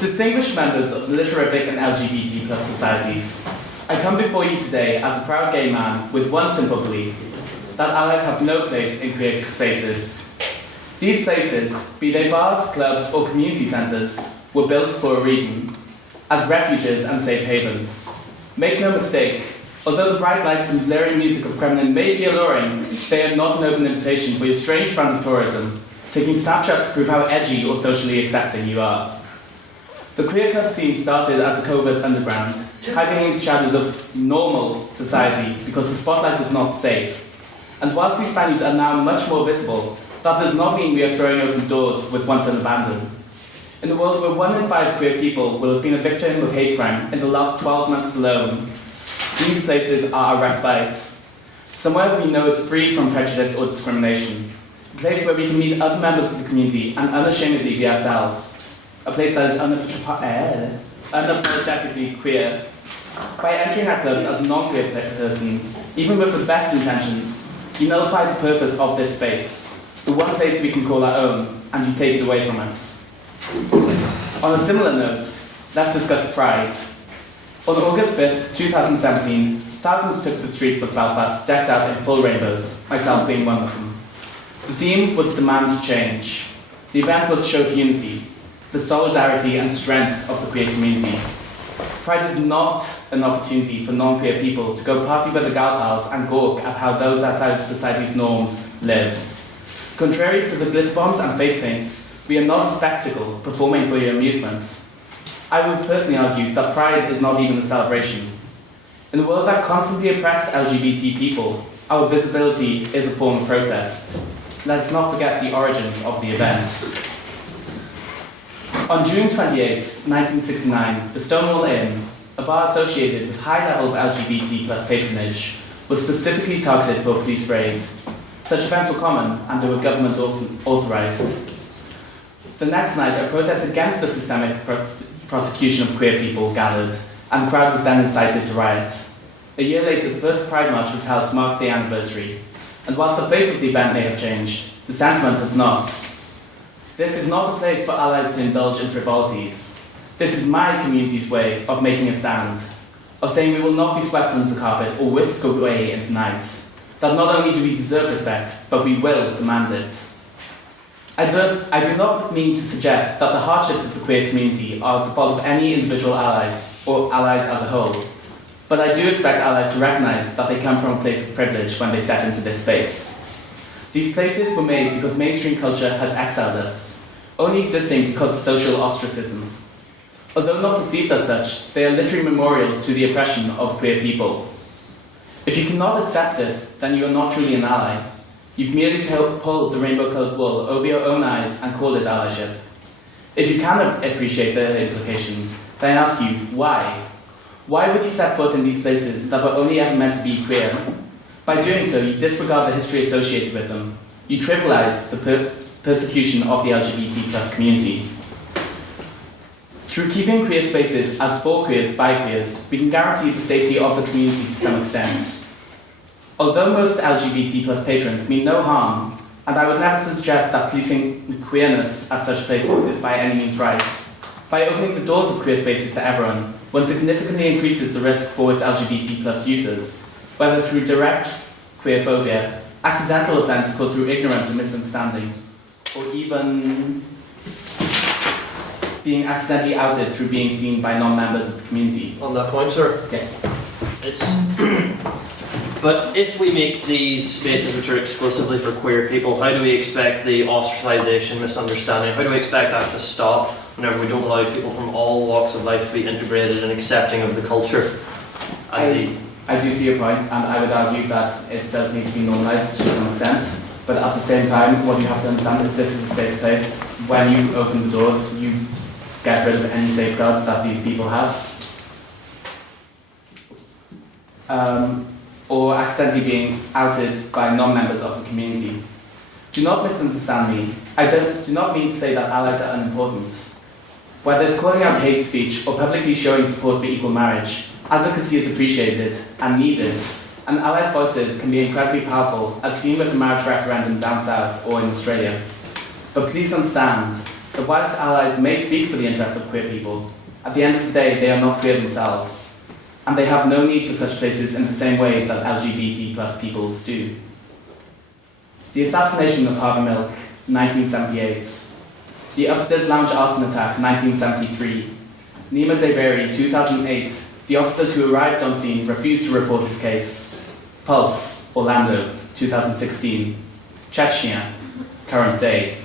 Distinguished members of the Literatic and LGBT plus societies, I come before you today as a proud gay man with one simple belief, that allies have no place in queer spaces. These places, be they bars, clubs or community centres, were built for a reason, as refuges and safe havens. Make no mistake, although the bright lights and blaring music of Kremlin may be alluring, they are not an open invitation for your strange brand of tourism, taking snapshots to prove how edgy or socially accepting you are. The queer club scene started as a covert underground, hiding in the shadows of normal society because the spotlight was not safe. And whilst these values are now much more visible, that does not mean we are throwing open doors with once unabandoned. In a world where 1 in 5 queer people will have been a victim of hate crime in the last 12 months alone, these places are a respite. Somewhere we know is free from prejudice or discrimination. A place where we can meet other members of the community and unashamedly be ourselves. A place that is unapologetically queer. By entering our clubs as a non-queer person, even with the best intentions, you nullify the purpose of this space, the one place we can call our own, and you take it away from us. On a similar note, let's discuss Pride. On August 5th, 2017, thousands took the streets of Belfast decked out in full rainbows, myself being one of them. The theme was Demand Change. The event was a show of unity, the solidarity and strength of the queer community. Pride is not an opportunity for non-queer people to go party with the gal pals and gawk at how those outside of society's norms live. Contrary to the glitter bombs and face paints, we are not a spectacle performing for your amusement. I would personally argue that Pride is not even a celebration. In a world that constantly oppressed LGBT people, our visibility is a form of protest. Let's not forget the origins of the event. On June 28, 1969, the Stonewall Inn, a bar associated with high level of LGBT plus patronage, was specifically targeted for a police raid. Such events were common and they were government authorised. The next night, a protest against the systemic prosecution of queer people gathered, and the crowd was then incited to riot. A year later, the first Pride March was held to mark the anniversary, and whilst the face of the event may have changed, the sentiment has not. This is not a place for allies to indulge in frivolities. This is my community's way of making a stand, of saying we will not be swept under the carpet or whisked away into the night. That not only do we deserve respect, but we will demand it. I do not mean to suggest that the hardships of the queer community are the fault of any individual allies, or allies as a whole, but I do expect allies to recognise that they come from a place of privilege when they step into this space. These places were made because mainstream culture has exiled us, only existing because of social ostracism. Although not perceived as such, they are literary memorials to the oppression of queer people. If you cannot accept this, then you are not truly an ally. You've merely pulled the rainbow-coloured wool over your own eyes and called it allyship. If you can appreciate the implications, then I ask you, why? Why would you set foot in these places that were only ever meant to be queer? By doing so, you disregard the history associated with them. You trivialise the persecution of the LGBT plus community. Through keeping queer spaces as for queers by queers, we can guarantee the safety of the community to some extent. Although most LGBT plus patrons mean no harm, and I would never suggest that policing queerness at such places is by any means right, by opening the doors of queer spaces to everyone, one significantly increases the risk for its LGBT plus users, whether through direct queerphobia, accidental offence caused through ignorance or misunderstanding, or even being accidentally outed through being seen by non-members of the community. On that point, sir? Yes. But if we make these spaces which are exclusively for queer people, how do we expect the ostracisation, misunderstanding, how do we expect that to stop whenever we don't allow people from all walks of life to be integrated and accepting of the culture? I do see your point, and I would argue that it does need to be normalised to some extent. But at the same time, what you have to understand is this is a safe place. When you open the doors, you get rid of any safeguards that these people have. Or accidentally being outed by non-members of the community. Do not misunderstand me. I do not mean to say that allies are unimportant. Whether it's calling out hate speech or publicly showing support for equal marriage, advocacy is appreciated and needed, and allies' voices can be incredibly powerful, as seen with the marriage referendum down south or in Australia. But please understand that whilst allies may speak for the interests of queer people, at the end of the day they are not queer themselves. And they have no need for such places in the same way that LGBT plus peoples do. The assassination of Harvey Milk, 1978. The Upstairs Lounge arson attack, 1973. Nima Deveri, 2008. The officers who arrived on scene refused to report his case. Pulse, Orlando, 2016. Chechnya, current day.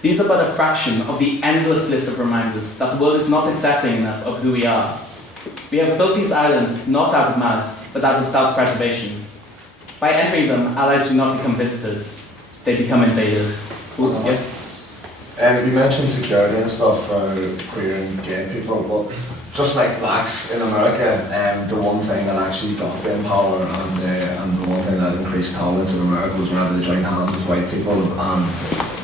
These are but a fraction of the endless list of reminders that the world is not accepting enough of who we are. We have built these islands not out of malice, but out of self-preservation. By entering them, allies do not become visitors, they become invaders. Yes? You mentioned security and stuff for queer and gay people, but just like blacks in America, the one thing that actually got them power and the one thing that increased tolerance in America was whenever they joined hands with white people and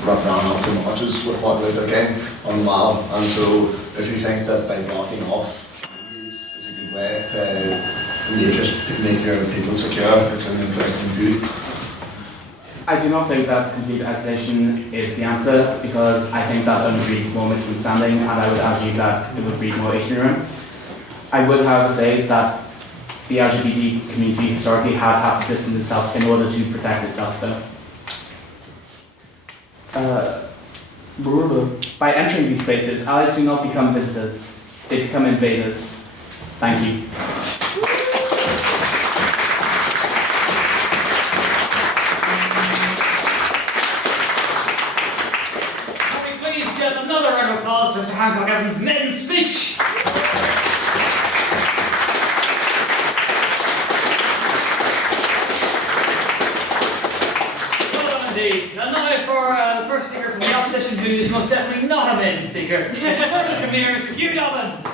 ran up to marches with Martin Luther King on the Mall. And so if you think that by blocking off communities is a good way to make your people secure, it's an interesting view. I do not think that complete isolation is the answer, because I think that only breeds more misunderstanding, and I would argue that it would breed more ignorance. I would, however, say that the LGBT community historically has had to distance itself in order to protect itself, though. By entering these spaces, allies do not become visitors, they become invaders. Thank you. Another round of applause for Mr. Hancock Evans' maiden speech. Well, indeed. And now for the first speaker from the opposition, who is most definitely not a maiden speaker. External convener, Mr. QUB.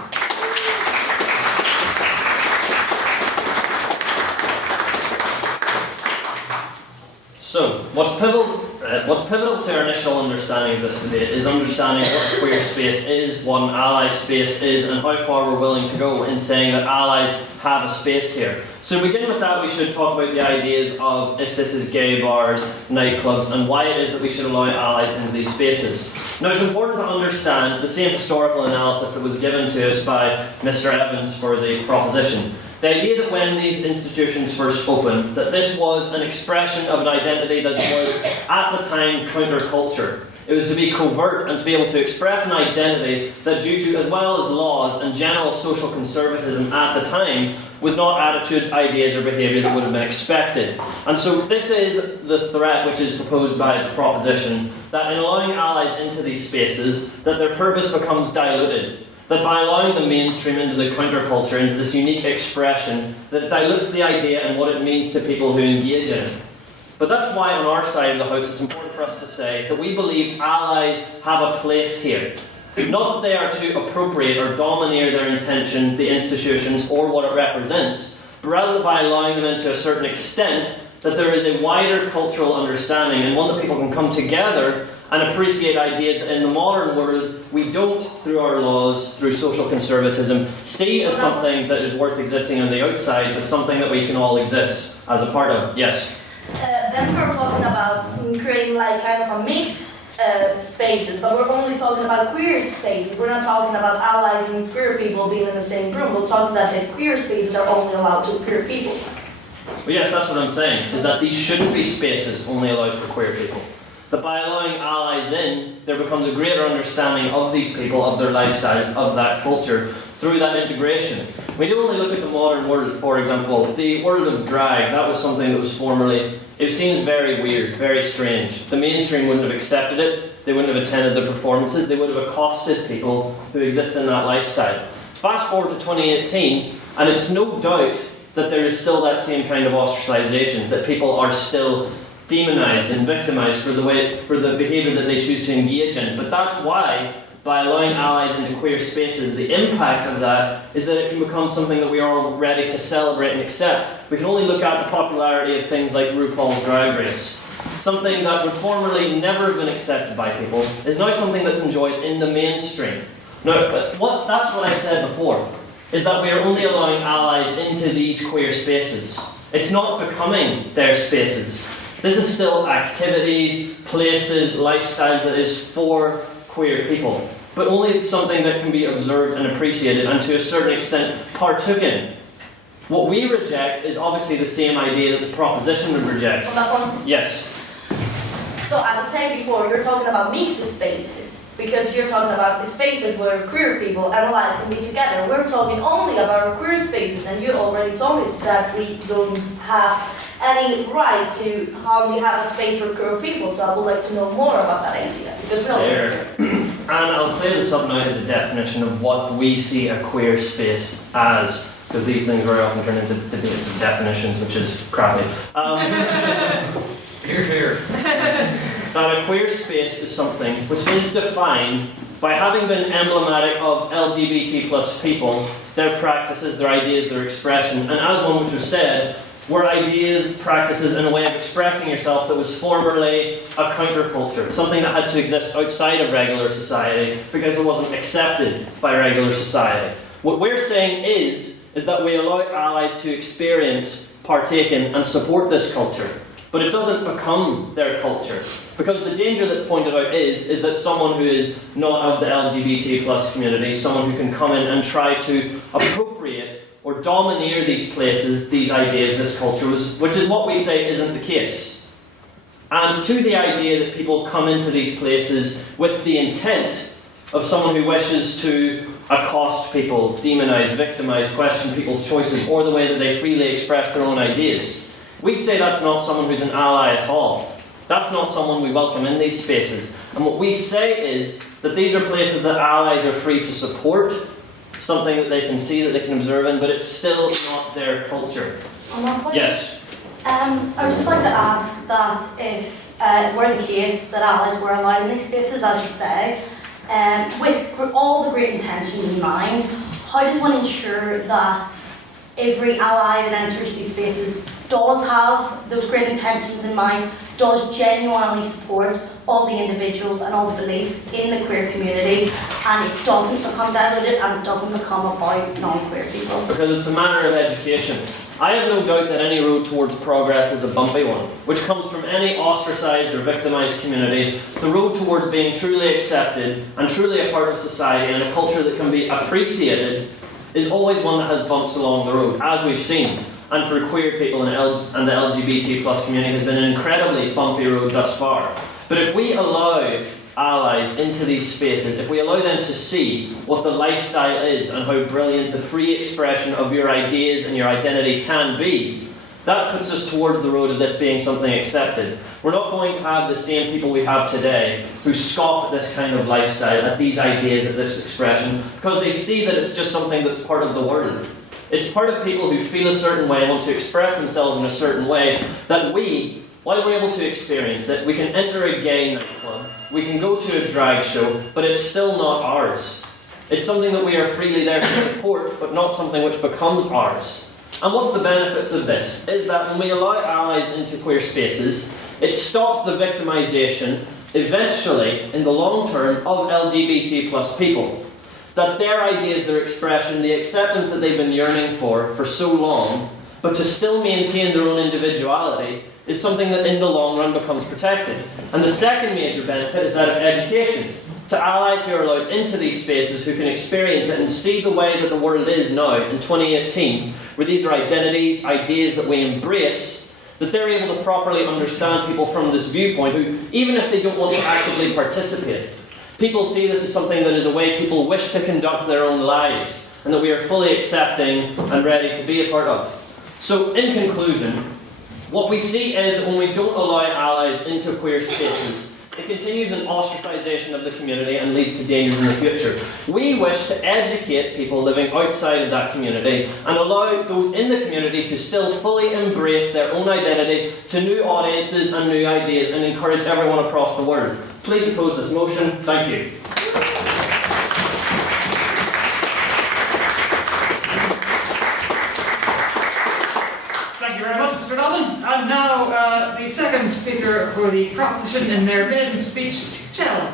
So, what's pivotal to our initial understanding of this debate is understanding what queer space is, what an ally space is, and how far we're willing to go in saying that allies have a space here. So to begin with that, we should talk about the ideas of if this is gay bars, nightclubs, and why it is that we should allow allies into these spaces. Now, it's important to understand the same historical analysis that was given to us by Mr. Evans for the proposition. The idea that when these institutions first opened, that this was an expression of an identity that was, at the time, counterculture. It was to be covert and to be able to express an identity that, due to, as well as laws and general social conservatism at the time, was not attitudes, ideas, or behaviour that would have been expected. And so this is the threat which is proposed by the proposition, that in allowing allies into these spaces, that their purpose becomes diluted. That by allowing the mainstream into the counterculture, into this unique expression, that it dilutes the idea and what it means to people who engage in it. But that's why on our side of the house it's important for us to say that we believe allies have a place here. Not that they are to appropriate or domineer their intention, the institutions, or what it represents, but rather that by allowing them in to a certain extent, that there is a wider cultural understanding and one that people can come together and appreciate ideas that in the modern world we don't, through our laws, through social conservatism, see as something that is worth existing on the outside, but something that we can all exist as a part of. Yes? Then we're talking about creating like kind of a mixed spaces, but we're only talking about queer spaces. We're not talking about allies and queer people being in the same room. We're talking that the queer spaces are only allowed to queer people. Well, yes, that's what I'm saying, is that these shouldn't be spaces only allowed for queer people. That by allowing allies in, there becomes a greater understanding of these people, of their lifestyles, of that culture, through that integration. We do only look at the modern world, for example, the world of drag, that was something that was formerly, it seems very weird, very strange. The mainstream wouldn't have accepted it, they wouldn't have attended the performances, they would have accosted people who exist in that lifestyle. Fast forward to 2018, and it's no doubt that there is still that same kind of ostracization, that people are still demonized and victimized for the behavior that they choose to engage in. But that's why, by allowing allies into queer spaces, the impact of that is that it can become something that we are all ready to celebrate and accept. We can only look at the popularity of things like RuPaul's Drag Race. Something that would formerly never have been accepted by people is now something that's enjoyed in the mainstream. Now, that's what I said before, is that we are only allowing allies into these queer spaces. It's not becoming their spaces. This is still activities, places, lifestyles that is for queer people, but only something that can be observed and appreciated and to a certain extent partook in. What we reject is obviously the same idea that the proposition would reject. On that one? Yes. So as I said before, you're talking about mixed spaces, because you're talking about the spaces where queer people and allies can be together. We're talking only about queer spaces, and you already told us that we don't have any right to hardly have a space for queer people. So I would like to know more about that idea, because we don't know. And I'll clear this up now as a definition of what we see a queer space as, because these things very often turn into debates of definitions, which is crappy. Hear, hear. That a queer space is something which is defined by having been emblematic of LGBT plus people, their practices, their ideas, their expression, and as one which was said, were ideas, practices, and a way of expressing yourself that was formerly a counterculture, something that had to exist outside of regular society because it wasn't accepted by regular society. What we're saying is that we allow allies to experience, partake in, and support this culture, but it doesn't become their culture. Because the danger that's pointed out is that someone who is not of the LGBT plus community, someone who can come in and try to appropriate or domineer these places, these ideas, this culture, which is what we say isn't the case. And to the idea that people come into these places with the intent of someone who wishes to accost people, demonise, victimise, question people's choices, or the way that they freely express their own ideas, we'd say that's not someone who's an ally at all. That's not someone we welcome in these spaces. And what we say is that these are places that allies are free to support, something that they can see, that they can observe in, but it's still not their culture. On that point? Yes. I would just like to ask that if it were the case that allies were allowed in these spaces, as you say, with all the great intentions in mind, how does one ensure that every ally that enters these spaces does have those great intentions in mind, does genuinely support all the individuals and all the beliefs in the queer community, and it doesn't become diluted and it doesn't become about non-queer people? Because it's a matter of education. I have no doubt that any road towards progress is a bumpy one, which comes from any ostracised or victimised community. The road towards being truly accepted and truly a part of society and a culture that can be appreciated is always one that has bumps along the road, as we've seen. And for queer people and the LGBT plus community has been an incredibly bumpy road thus far. But if we allow allies into these spaces, if we allow them to see what the lifestyle is and how brilliant the free expression of your ideas and your identity can be, that puts us towards the road of this being something accepted. We're not going to have the same people we have today who scoff at this kind of lifestyle, at these ideas, at this expression, because they see that it's just something that's part of the world. It's part of people who feel a certain way and want to express themselves in a certain way, that we, while we're able to experience it, we can enter a gay nightclub, we can go to a drag show, but it's still not ours. It's something that we are freely there to support, but not something which becomes ours. And what's the benefits of this? Is that when we allow allies into queer spaces, it stops the victimisation, eventually, in the long term, of LGBT plus people. That their ideas, their expression, the acceptance that they've been yearning for so long, but to still maintain their own individuality, is something that in the long run becomes protected. And the second major benefit is that of education. To allies who are allowed into these spaces, who can experience it and see the way that the world is now in 2018, where these are identities, ideas that we embrace, that they're able to properly understand people from this viewpoint who, even if they don't want to actively participate, people see this as something that is a way people wish to conduct their own lives, and that we are fully accepting and ready to be a part of. So, in conclusion, what we see is that when we don't allow allies into queer spaces, it continues an ostracisation of the community and leads to dangers in the future. We wish to educate people living outside of that community and allow those in the community to still fully embrace their own identity to new audiences and new ideas, and encourage everyone across the world. Please oppose this motion. Thank you. Thank you very much, Mr. Donovan. And now the second speaker for the proposition in their maiden speech, Jill.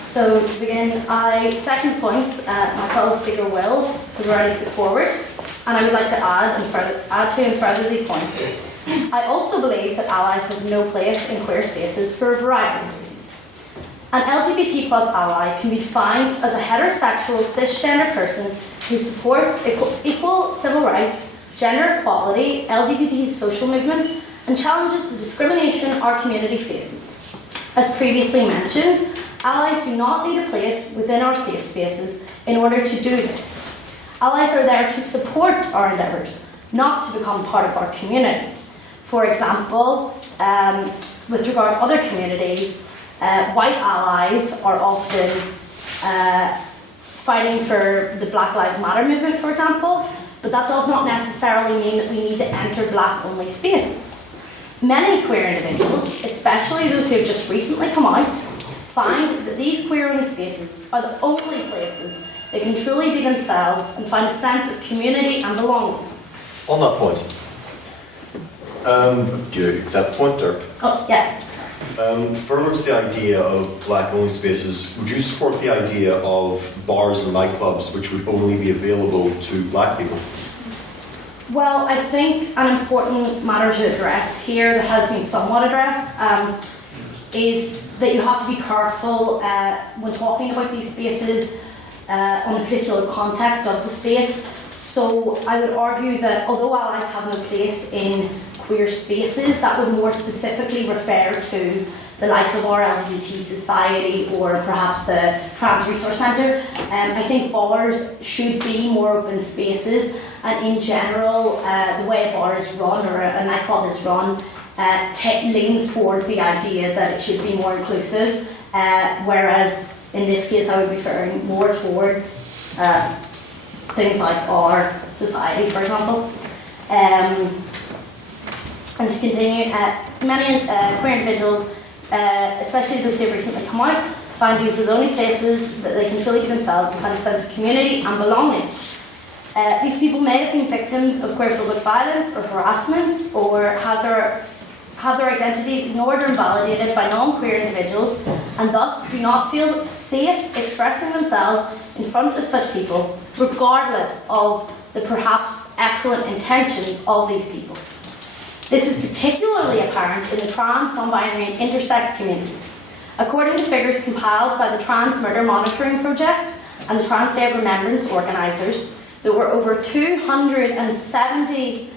So to begin, I second points my fellow speaker Will has already put forward, and I would like to add to and further these points. I also believe that allies have no place in queer spaces for a variety of reasons. An LGBT plus ally can be defined as a heterosexual cisgender person who supports equal civil rights, gender equality, LGBT social movements, and challenges the discrimination our community faces. As previously mentioned, Allies do not need a place within our safe spaces in order to do this. Allies are there to support our endeavours, not to become part of our community. For example, with regard to other communities, white allies are often fighting for the Black Lives Matter movement, for example, but that does not necessarily mean that we need to enter black-only spaces. Many queer individuals, especially those who have just recently come out, find that these queer-only spaces are the only places they can truly be themselves and find a sense of community and belonging. On that point, do you accept the point, or? Oh, yeah. Further to the idea of black-only spaces, would you support the idea of bars and nightclubs which would only be available to black people? Well, I think an important matter to address here that has been somewhat addressed is that you have to be careful when talking about these spaces on a particular context of the space. So I would argue that although allies have no place in queer spaces, that would more specifically refer to the likes of our LGBT Society or perhaps the Trans Resource Centre. I think bars should be more open spaces, and in general, the way a bar is run or a nightclub is run leans towards the idea that it should be more inclusive, whereas in this case I would be referring more towards things like our society, for example. And to continue, many queer individuals, especially those who have recently come out, find these are the only places that they can truly be themselves and find a sense of community and belonging. These people may have been victims of queerphobic violence or harassment, or have their identities ignored or invalidated by non-queer individuals, and thus do not feel safe expressing themselves in front of such people, regardless of the perhaps excellent intentions of these people. This is particularly apparent in the trans, non-binary and intersex communities. According to figures compiled by the Trans Murder Monitoring Project and the Trans Day of Remembrance organisers, there were over 270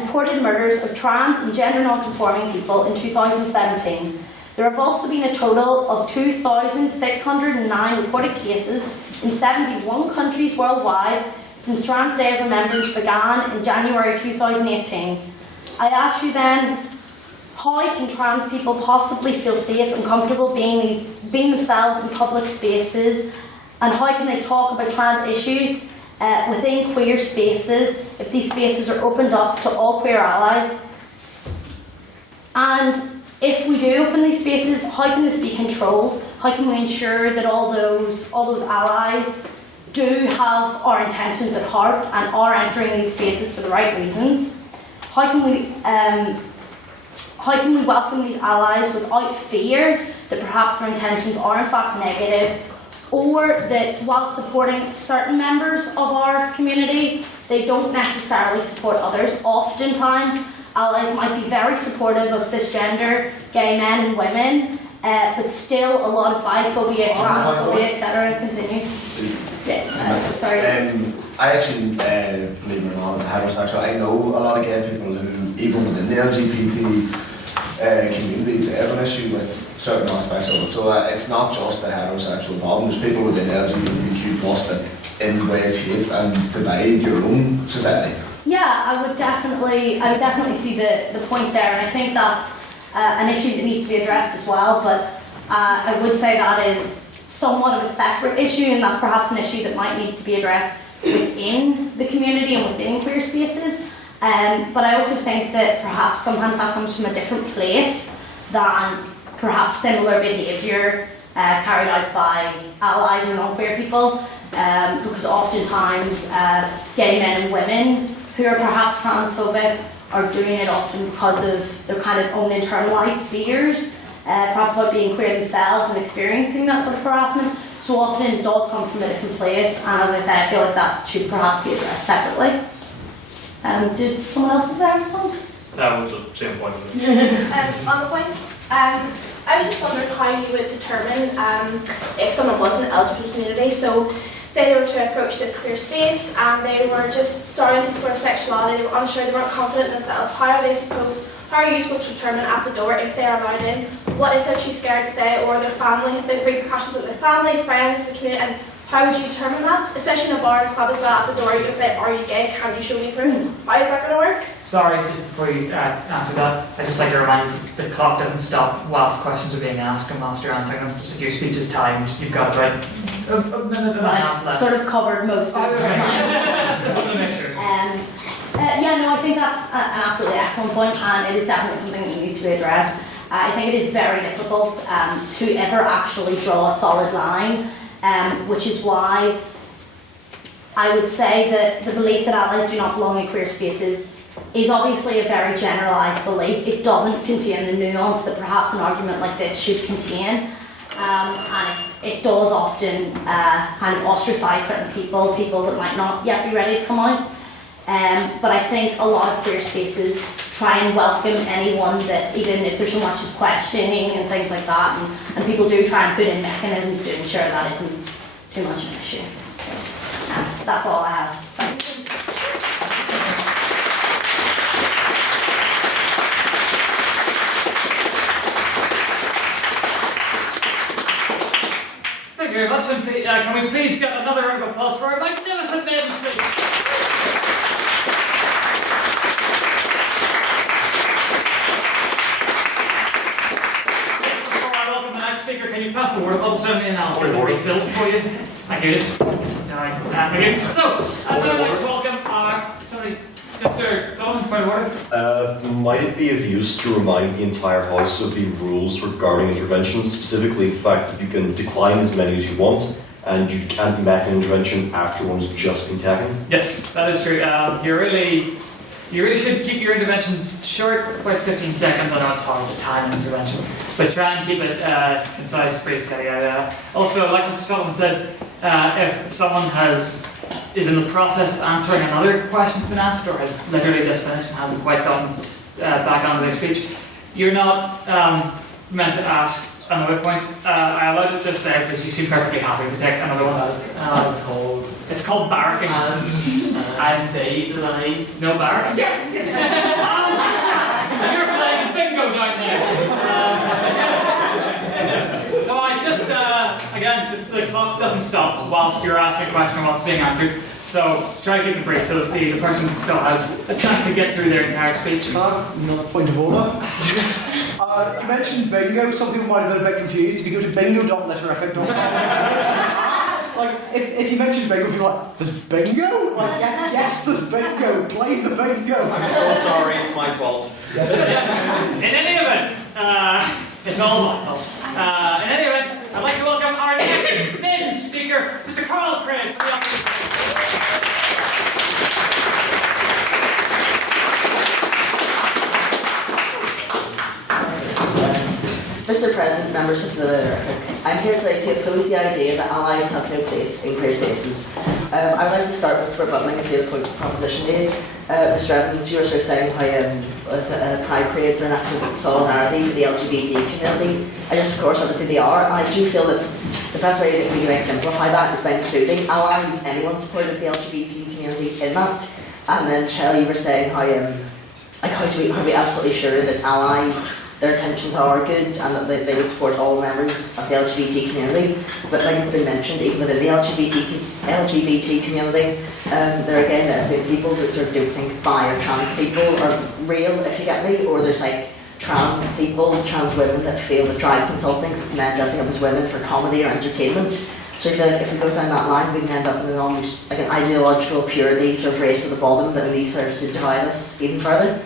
reported murders of trans and gender non-conforming people in 2017. There have also been a total of 2,609 reported cases in 71 countries worldwide since Trans Day of Remembrance began in January 2018. I ask you then, how can trans people possibly feel safe and comfortable being themselves in public spaces, and how can they talk about trans issues within queer spaces if these spaces are opened up to all queer allies? And if we do open these spaces, how can this be controlled? How can we ensure that all those allies do have our intentions at heart and are entering these spaces for the right reasons? How can we welcome these allies without fear that perhaps their intentions are in fact negative, or that while supporting certain members of our community, they don't necessarily support others? Oftentimes, allies might be very supportive of cisgender, gay men and women, but still a lot of biphobia, transphobia, etc. Continue. Sorry. I actually, believe it or not, as a heterosexual, I know a lot of gay people who, even within the LGBT community, they have an issue with certain aspects of it. So it's not just a heterosexual problem. There's people within LGBTQ+ that in ways hate and divide your own society. Yeah, I would definitely see the point there, and I think that's an issue that needs to be addressed as well. But I would say that is somewhat of a separate issue, and that's perhaps an issue that might need to be addressed within the community and within queer spaces. But I also think that perhaps sometimes that comes from a different place than perhaps similar behaviour carried out by allies or non-queer people, because oftentimes gay men and women who are perhaps transphobic are doing it often because of their kind of own internalised fears, perhaps about being queer themselves and experiencing that sort of harassment. So often it does come from a different place, and as I said, I feel like that should perhaps be addressed separately. Did someone else have a point? That was the same point. On the point, I was just wondering how you would determine if someone was in the LGBT community. So say they were to approach this queer space and they were just starting to explore sexuality, they were unsure, they weren't confident in themselves, how are you supposed to determine at the door if they're allowed in? What if they're too scared to say, or their family, the repercussions with their family, friends, the community, and how would you determine that? Especially in a bar and club as well, at the door you can say, are you gay, can you show me proof? How is that going to work? Sorry, just before you answer that, I'd just like to remind you that the clock doesn't stop whilst questions are being asked and whilst you're answering them. Just if your speech is timed, you've got about a minute and a half left. Sort of covered most of it. Yeah, no, I think that's an absolutely excellent point, and it is definitely something that needs to be addressed. I think it is very difficult to ever actually draw a solid line, which is why I would say that the belief that allies do not belong in queer spaces is obviously a very generalised belief. It doesn't contain the nuance that perhaps an argument like this should contain, and it does often kind of ostracise certain people that might not yet be ready to come out. But I think a lot of queer spaces try and welcome anyone that, even if there's so much as questioning and things like that, and people do try and put in mechanisms to ensure that isn't too much of an issue. That's all I have. Thank you very much, and can we please get another round of applause for our magnificent maiden speech? Speaker, can you pass the water bottle to me and I'll refill it for you? Thank you. Thank you. So, I'd like to welcome Mr. Sullivan, point of order. Might it be of use to remind the entire House of the rules regarding interventions, specifically the fact that you can decline as many as you want and you can't make an intervention after one's just been taken? Yes, that is true. You really should keep your interventions short, about 15 seconds. I know it's hard to time an intervention, but try and keep it concise, brief. Also, like Mr. Sullivan said, if someone is in the process of answering another question that's been asked, or has literally just finished and hasn't quite gotten back onto their speech, you're not meant to ask another point. I allowed it just there because you seem perfectly happy to take another one. It's called barracking. I'd say the line. No barracking? Yes! You're playing bingo down there. So I just, again, the clock doesn't stop whilst you're asking a question or whilst it's being answered. So try to keep it brief so that the person still has a chance to get through their entire speech. Another point of order. You mentioned bingo. Some people might have been a bit confused. If you go to bingo.litterific.com, like, if you mention bingo, people are like, there's bingo? Like, yes, there's bingo. Play the bingo. I'm so sorry, it's my fault. Yes, it is. In any event, it's all my fault. In any event, I'd like to welcome our next maiden speaker, Mr. Carl Craig. For the Mr. President, members of the Litterific, I'm here today to oppose the idea that allies have no place in queer spaces. I would like to start with rebutting a few of the points the proposition made. Mr. Evans, you were sort of saying how pride parades are an act of solidarity for the LGBT community. And yes, of course, obviously they are. And I do feel that the best way that we can exemplify that is by including allies, anyone supporting the LGBT community in that. And then, Shelley, you were saying how are we absolutely sure that allies, their intentions are good and that they would support all members of the LGBT community. But like has been mentioned, even within the LGBT community, there are gay and lesbian people that sort of don't think bi or trans people are real, if you get me, or there's like trans people, trans women that feel that drag's insulting because it's men dressing up as women for comedy or entertainment. So I feel like if we go down that line, we can end up in an almost like an ideological purity sort of race to the bottom that only serves to divide us even further.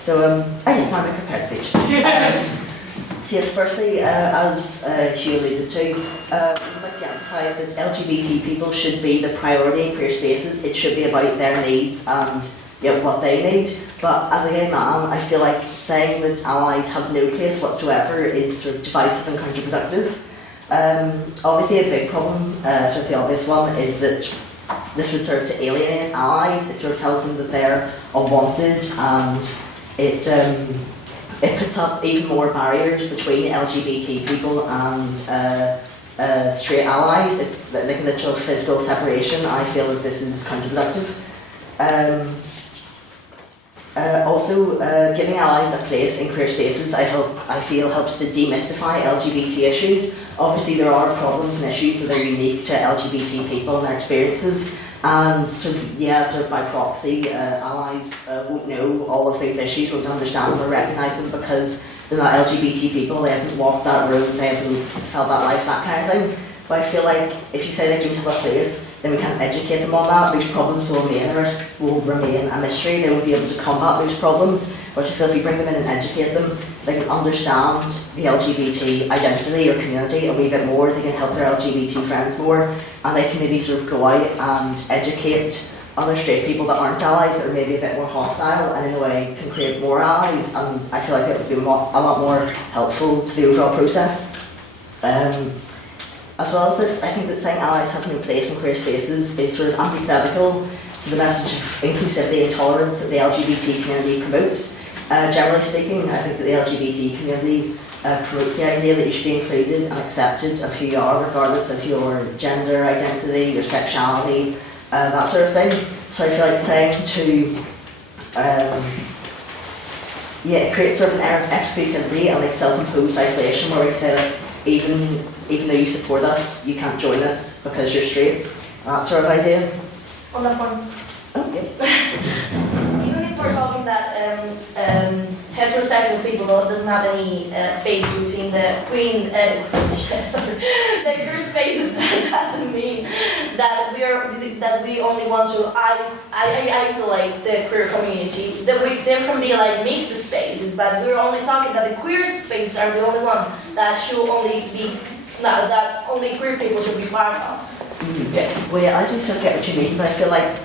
So I didn't find my prepared speech. So yes, firstly, as Hugh alluded to, I'd like to emphasise that LGBT people should be the priority in queer spaces. It should be about their needs and what they need. But as a gay man, I feel like saying that allies have no place whatsoever is sort of divisive and counterproductive. Obviously, a big problem, sort of the obvious one, is that this would serve to alienate allies. It sort of tells them that they're unwanted, and it puts up even more barriers between LGBT people and straight allies, like literal physical separation. I feel that this is counterproductive. Also, giving allies a place in queer spaces, I feel helps to demystify LGBT issues. Obviously, there are problems and issues that are unique to LGBT people and their experiences, and sort of by proxy, allies won't know all of these issues, won't understand them or recognise them because they're not LGBT people, they haven't walked that road, they haven't felt that life, that kind of thing. But I feel like if you say they don't have a place, then we can't educate them on that. These problems will remain a mystery. They won't be able to combat those problems. But I feel if we bring them in and educate them, they can understand the LGBT identity or community a wee bit more. They can help their LGBT friends more, and they can maybe sort of go out and educate other straight people that aren't allies, that are maybe a bit more hostile, and in a way can create more allies. And I feel like it would be a lot more helpful to the overall process. As well as this, I think that saying allies have no place in queer spaces is sort of antithetical to the message of inclusivity and tolerance that the LGBT community promotes. Generally speaking, I think that the LGBT community promotes the idea that you should be included and accepted of who you are, regardless of your gender identity, your sexuality, that sort of thing. So I feel like saying it creates sort of an air of exclusivity and like self-imposed isolation, where we say that even though you support us, you can't join us because you're straight. That sort of idea. On that point. Okay. Even if we're talking that heterosexual people doesn't have any space between the queer spaces, that doesn't mean that we only want to isolate the queer community. There can be like mixed spaces, but we're only talking that the queer spaces are the only one that should only be that only queer people should be part of. Yeah. Well, yeah, I do sort of get what you mean, but I feel like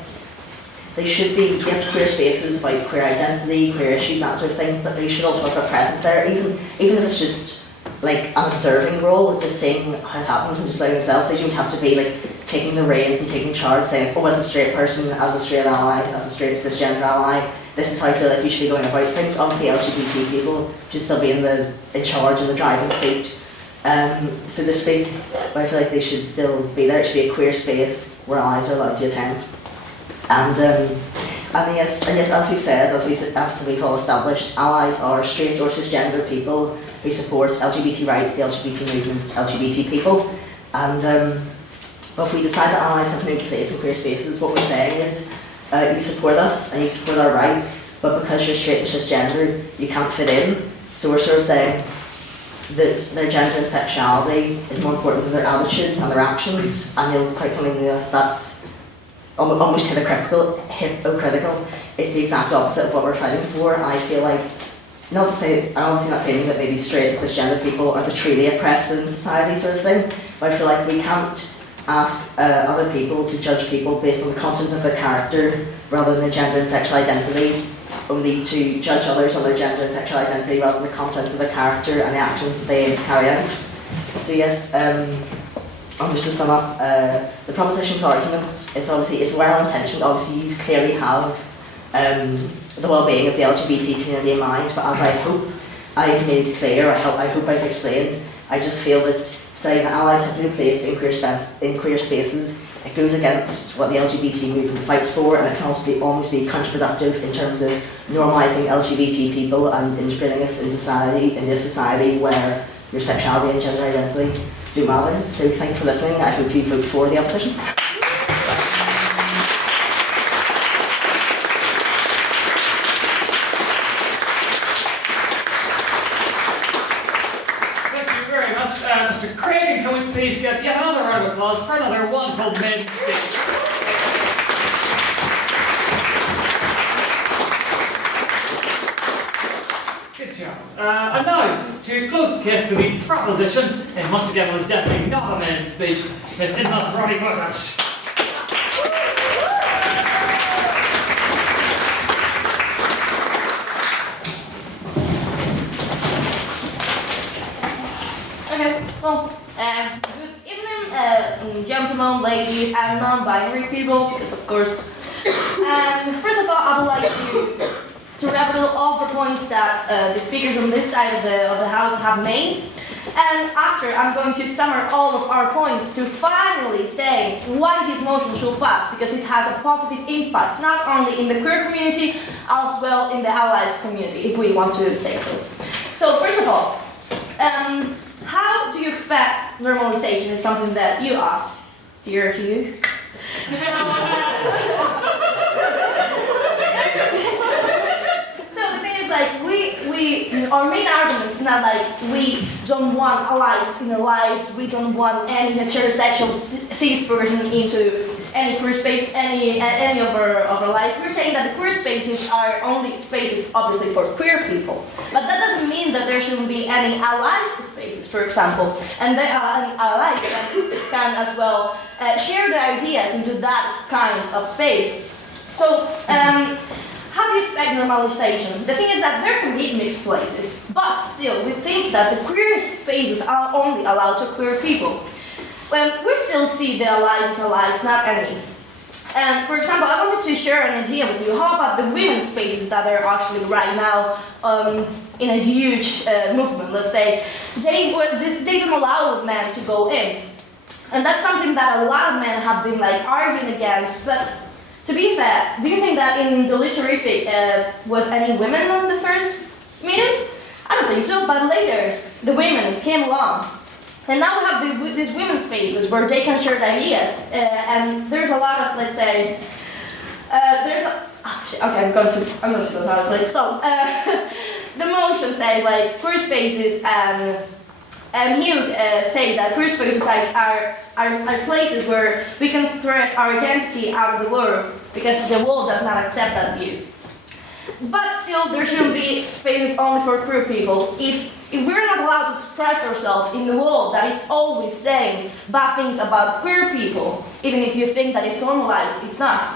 they should be, yes, queer spaces about queer identity, queer issues, that sort of thing, but they should also have a presence there, even if it's just like an observing role, just seeing how it happens and just letting themselves. They shouldn't have to be like taking the reins and taking charge, saying, oh, as a straight person, as a straight ally, as a straight cisgender ally, this is how I feel like you should be going about things. Obviously, LGBT people should still be in charge in the driving seat, so to speak, but I feel like they should still be there. It should be a queer space where allies are allowed to attend. And yes, as we've said, as we've all established, allies are straight or cisgender people who support LGBT rights, the LGBT movement, LGBT people. And but if we decide that allies have no place in queer spaces, what we're saying is you support us and you support our rights, but because you're straight and cisgender, you can't fit in. So we're sort of saying that their gender and sexuality is more important than their attitudes and their actions, and you'll quite come into this, that's almost hypocritical. It's the exact opposite of what we're fighting for. I feel like, not to say, I'm obviously not claiming that maybe straight and cisgender people are the truly oppressed in society sort of thing, but I feel like we can't ask other people to judge people based on the content of their character rather than their gender and sexual identity, only to judge others on their gender and sexual identity rather than the content of their character and the actions that they carry out. So yes, just to sum up, the proposition's argument, it's well intentioned. Obviously you clearly have the well-being of the LGBT community in mind, but as I hope I've made clear, I hope I've explained, I just feel that saying that allies have no place in queer spaces, it goes against what the LGBT movement fights for, and it can also almost be counterproductive in terms of normalising LGBT people and integrating us into a society where your sexuality and gender identity do matter. So thank you for listening. I hope you vote for the opposition. Mr. Craig, and can we please get yet another round of applause for another wonderful main speech? Good job. And now, to close the case for the proposition, and once again was definitely not a main speech, Ms. Inma Brody Voters. Well, good evening, gentlemen, ladies, and non-binary people, because of course. First of all, I would like to to wrap up all the points that the speakers on this side of the house have made. And after, I'm going to summarize all of our points to finally say why this motion should pass, because it has a positive impact, not only in the queer community, as well in the allies community, if we want to say so. So first of all, how do you expect normalization is something that you asked, dear Hugh. Our main argument is not like we don't want allies in our lives, we don't want any heterosexual cis person into any queer space, any of our life. We're saying that the queer spaces are only spaces, obviously, for queer people. But that doesn't mean that there shouldn't be any allies spaces, for example. And the allies can as well share their ideas into that kind of space. So, how do you expect normalization? The thing is that there can be mixed places, but still, we think that the queer spaces are only allowed to queer people. Well, we still see the allies as allies, not enemies. And for example, I wanted to share an idea with you. How about the women's spaces that are actually right now in a huge movement, let's say. They don't allow men to go in. And that's something that a lot of men have been like arguing against, but to be fair, do you think that in the literary was any women on the first meeting? I don't think so, but later the women came along. And now we have these women's spaces where they can share their ideas. And there's a lot of, let's say, okay, I'm going to go down a clip. So, the motion say like queer spaces and he would say that queer spaces are places where we can express our identity out of the world, because the world does not accept that view. But still, there shouldn't be spaces only for queer people. If we're not allowed to express ourselves in the world that it's always saying bad things about queer people, even if you think that it's normalized, it's not,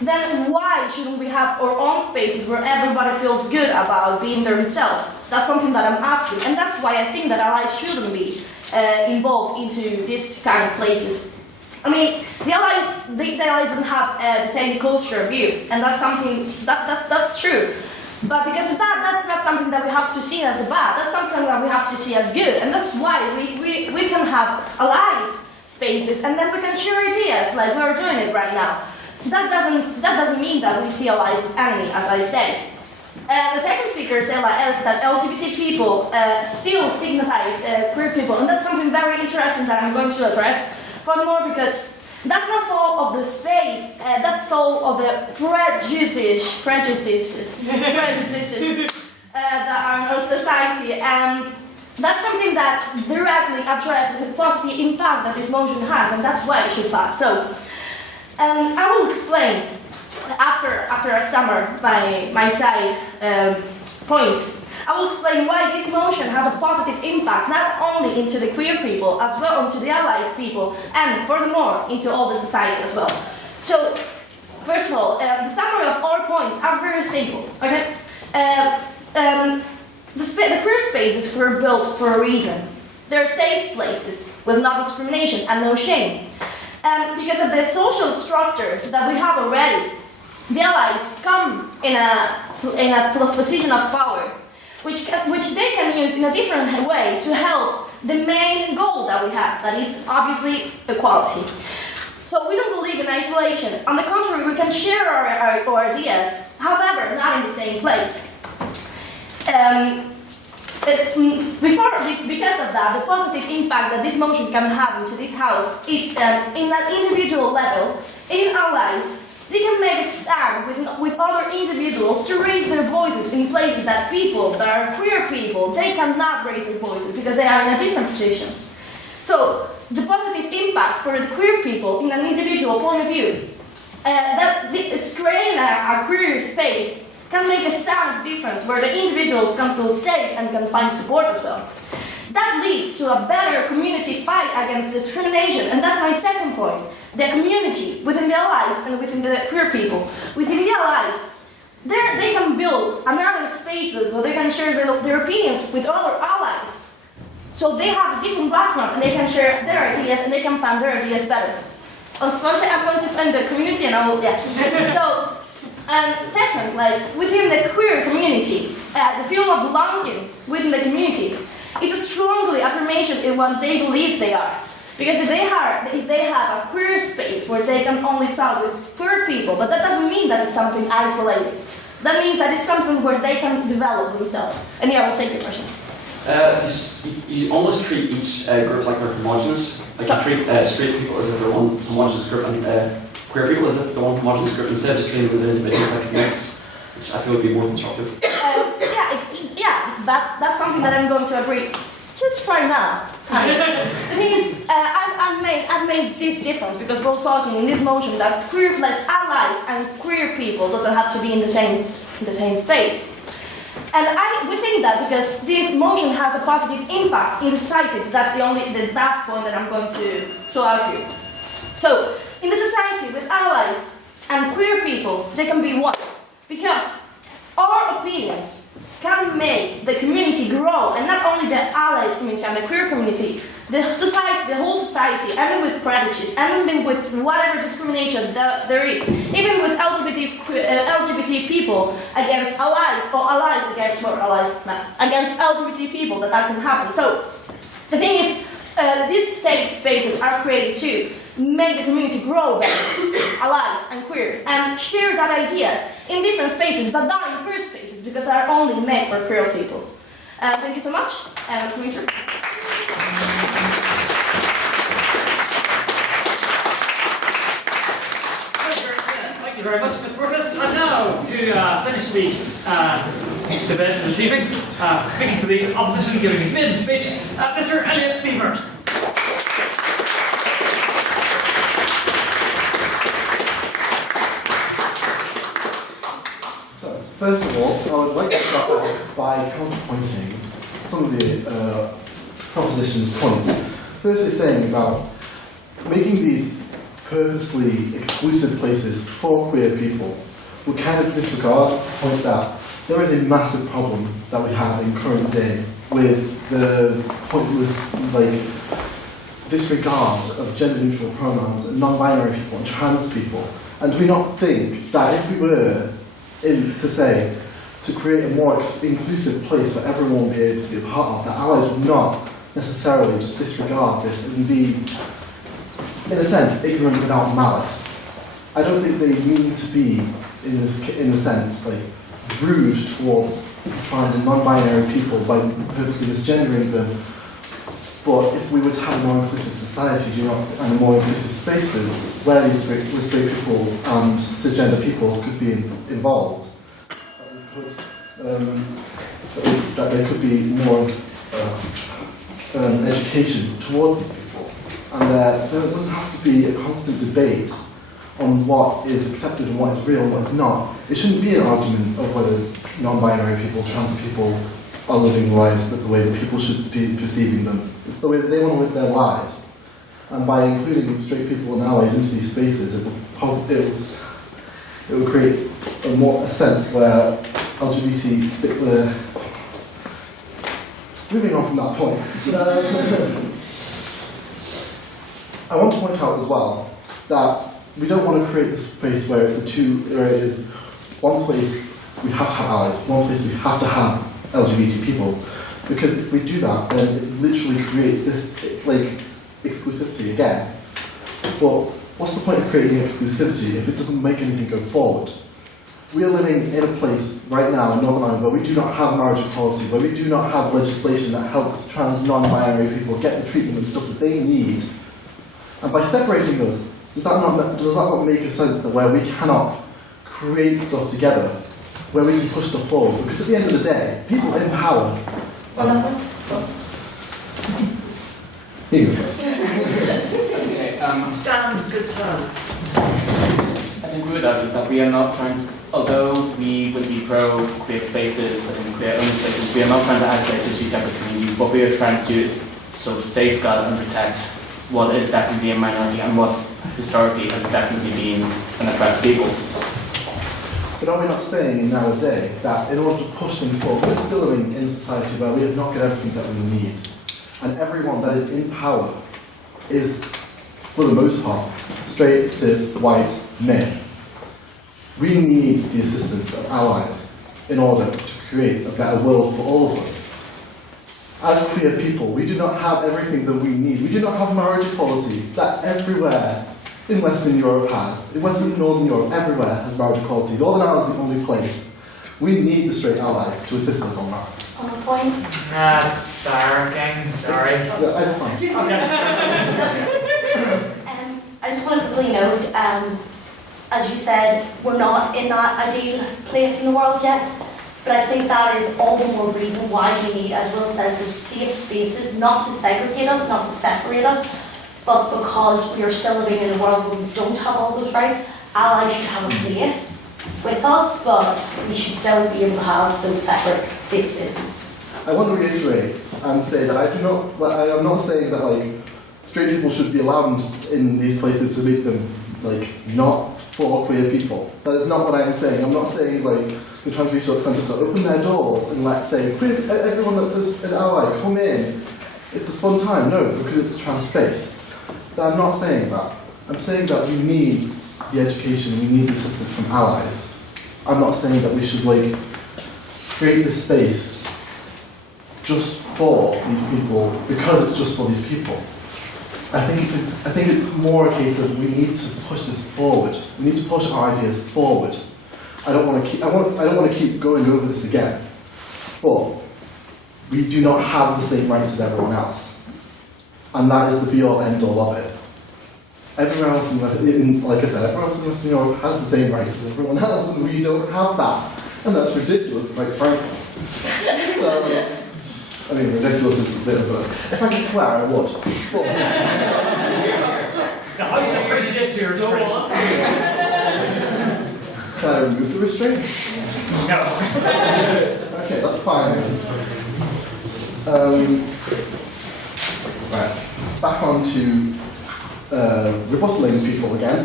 then why shouldn't we have our own spaces where everybody feels good about being themselves? That's something that I'm asking, and that's why I think that allies shouldn't be involved into this kind of places. I mean, the allies don't have the same culture view, and that's something that's true. But because of that, that's not something that we have to see as bad. That's something that we have to see as good, and that's why we can have allies spaces, and then we can share ideas like we are doing it right now. That doesn't mean that we see allies as enemy, as I say. The second speaker said that LGBT people still stigmatize queer people, and that's something very interesting that I'm going to address. Furthermore, because that's not fault of the space, that's fault of the prejudices that are in our society, and that's something that directly addresses the positive impact that this motion has, and that's why it should pass. So, I will explain after I summarize my side points. I will explain why this motion has a positive impact, not only into the queer people, as well into the allies people, and furthermore, into all the society as well. So, first of all, the summary of all points are very simple, okay? The queer spaces were built for a reason. They're safe places, with no discrimination and no shame. Because of the social structure that we have already, the allies come in a position of power, which they can use in a different way to help the main goal that we have, that is obviously equality. So we don't believe in isolation. On the contrary, we can share our ideas, however, not in the same place. Because of that, the positive impact that this motion can have into this house, it's in an individual level, in our lives, they can make a stand with other individuals to raise their voices in places that people, that are queer people, they cannot raise their voices because they are in a different position. So, the positive impact for the queer people in an individual point of view, that creating a queer space can make a sound difference where the individuals can feel safe and can find support as well. That leads to a better community fight against discrimination, and that's my second point. The community within the allies and within the queer people. Within the allies, they can build another spaces where they can share their opinions with other allies. So they have a different background and they can share their ideas and they can find their ideas better. Once I'm going to find the community and I will, yeah. So, And second, like within the queer community, the feeling of belonging within the community is a strongly affirmation in what they believe they are. Because if they have a queer space where they can only talk with queer people, but that doesn't mean that it's something isolated. That means that it's something where they can develop themselves. And yeah, I will take your question. You almost treat each group like they're homogenous. Like you treat straight people as if they're one homogenous group, and queer people as if they're one homogenous group, instead of just treating them as individuals like a mix, which I feel would be more constructive. That's something that I'm going to agree just right now. The thing is, I've made this difference because we're talking in this motion that queer, like allies and queer people, doesn't have to be in the same space. And we think that because this motion has a positive impact in the society, that's the last point that I'm going to argue. So, in the society with allies and queer people, they can be one. Because our opinions can make the community grow, and not only the allies community and the queer community, the society, the whole society, even with prejudice, and even with whatever discrimination there is, even with LGBT people against allies, or allies against, against LGBT people, that can happen. So, the thing is, these safe spaces are created to make the community grow better, allies and queer, and share that ideas in different spaces, but not in queer spaces, because they are only made for queer people. Thank you so much, and let's meet you. Thank you very much, Ms. Burgess. And now, to finish the debate this evening, speaking for the opposition, giving his maiden speech, Mr. Elliot Beaver. First of all, I would like to start off by counterpointing some of the proposition's points. Firstly, saying about making these purposely exclusive places for queer people would kind of disregard the point that there is a massive problem that we have in current day with the pointless, disregard of gender-neutral pronouns and non-binary people and trans people. And do we not think that if we were to create a more inclusive place for everyone to be able to be a part of, that allies would not necessarily just disregard this and be, in a sense, ignorant without malice. I don't think they mean to be, in a sense, rude towards trans and non-binary people by purposely misgendering them. But if we were to have a more inclusive society, and more inclusive spaces where these straight people and cisgender people could be involved, that there could be more education towards these people, and there wouldn't have to be a constant debate on what is accepted and what is real and what is not. It shouldn't be an argument of whether non-binary people, trans people are living lives the way that people should be perceiving them. It's the way that they want to live their lives. And by including straight people and allies into these spaces, it will create a sense where LGBT moving on from that point. I want to point out as well that we don't want to create this space where it is one place we have to have allies, one place we have to have LGBT people, because if we do that, then it literally creates this exclusivity again. But what's the point of creating exclusivity if it doesn't make anything go forward? We are living in a place right now in Northern Ireland where we do not have marriage equality, where we do not have legislation that helps trans non-binary people get the treatment and stuff that they need. And by separating those, does that not make a sense that where we cannot create stuff together, where we can push stuff forward? Because at the end of the day, people in power. Here you go. Stand, good stand. I think we would argue that we are not trying, although we would be pro queer spaces, as in queer owned spaces, we are not trying to isolate the two separate communities. What we are trying to do is sort of safeguard and protect what is definitely a minority and what historically has definitely been an oppressed people. But are we not saying in nowadays that in order to push things forward, we're still living in a society where we have not got everything that we need, and everyone that is in power is, for the most part, straight, cis, white men. We need the assistance of allies in order to create a better world for all of us. As queer people, we do not have everything that we need. We do not have marriage equality that everywhere in Western Europe has. In Western and Northern Europe, everywhere has marriage equality. Northern Ireland is the only place. We need the straight allies to assist us on that. On the point. That's barracking, sorry. Yeah, that's fine. I just want to quickly note, as you said, we're not in that ideal place in the world yet, but I think that is all the more reason why we need, as Will says, those safe spaces, not to segregate us, not to separate us, but because we are still living in a world where we don't have all those rights. Allies should have a place with us, but we should still be able to have those separate safe spaces. I want to reiterate and say that I am not saying that like straight people should be allowed in these places to make them like not for queer people. That is not what I'm saying. I'm not saying like the Transracial Centre to open their doors and let's say queer, everyone that's an ally, come in. It's a fun time. No, because it's a trans space. I'm not saying that. I'm saying that we need the education, we need the assistance from allies. I'm not saying that we should like create this space just for these people because it's just for these people. I think it's more a case of we need to push this forward. We need to push our ideas forward. I don't want to keep going over this again, but we do not have the same rights as everyone else, and that is the be-all end-all of it. Everyone else, like I said, everyone else in Western Europe has the same rights as everyone else, and we don't have that, and that's ridiculous, quite frankly. So, I mean, ridiculous is a bit of a... If I could swear, I would. The house appreciates your restraint. Can I remove the restraint? No. Okay, that's fine. Right, back on to rebuttaling people again.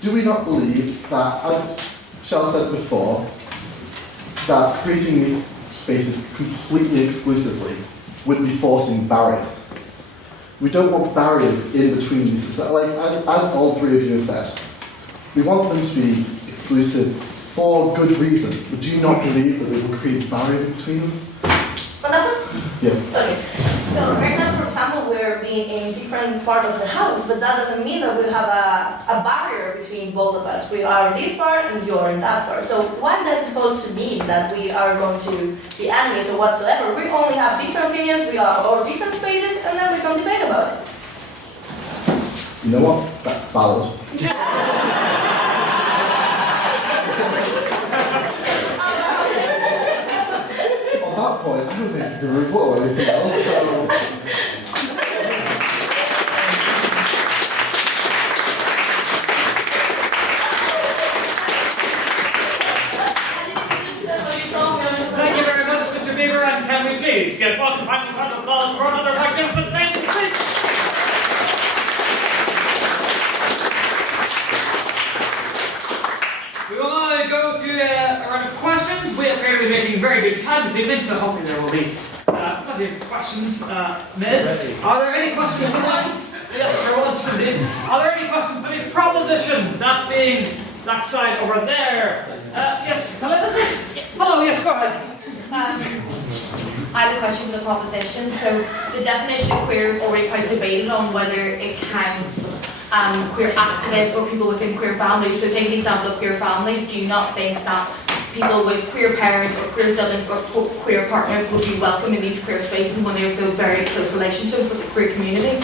Do we not believe that, as Shell said before, that creating these spaces completely exclusively would be forcing barriers? We don't want barriers in between these, like as all three of you have said. We want them to be exclusive for good reason, but do you not believe that they will create barriers in between them? Yes. Okay. So right now, for example, we're being in different parts of the house, but that doesn't mean that we have a barrier between both of us. We are in this part and you are in that part. So what that's supposed to mean that we are going to be enemies or whatsoever? We only have different opinions, we are all different spaces, and then we can debate about it. You know what? That's valid. At that point, I don't think you can rebuttal anything else, so... Thank you very much, Mr. Beaver, and can we please get one final round of applause for another magnificent maiden speech? We will now go to a round of questions. We appear to be making very good time this evening, so hopefully there will be plenty of questions made. Are there any questions for once? Yes, for once indeed. Are there any questions for the proposition? That being that side over there. Yes, hello, Elizabeth? Hello, yes, go ahead. I have a question for the proposition. So the definition of queer is already quite debated on whether it counts queer activists or people within queer families. So taking the example of queer families, do you not think that people with queer parents or queer siblings or queer partners would be welcome in these queer spaces when they're so very close relationships with the queer community?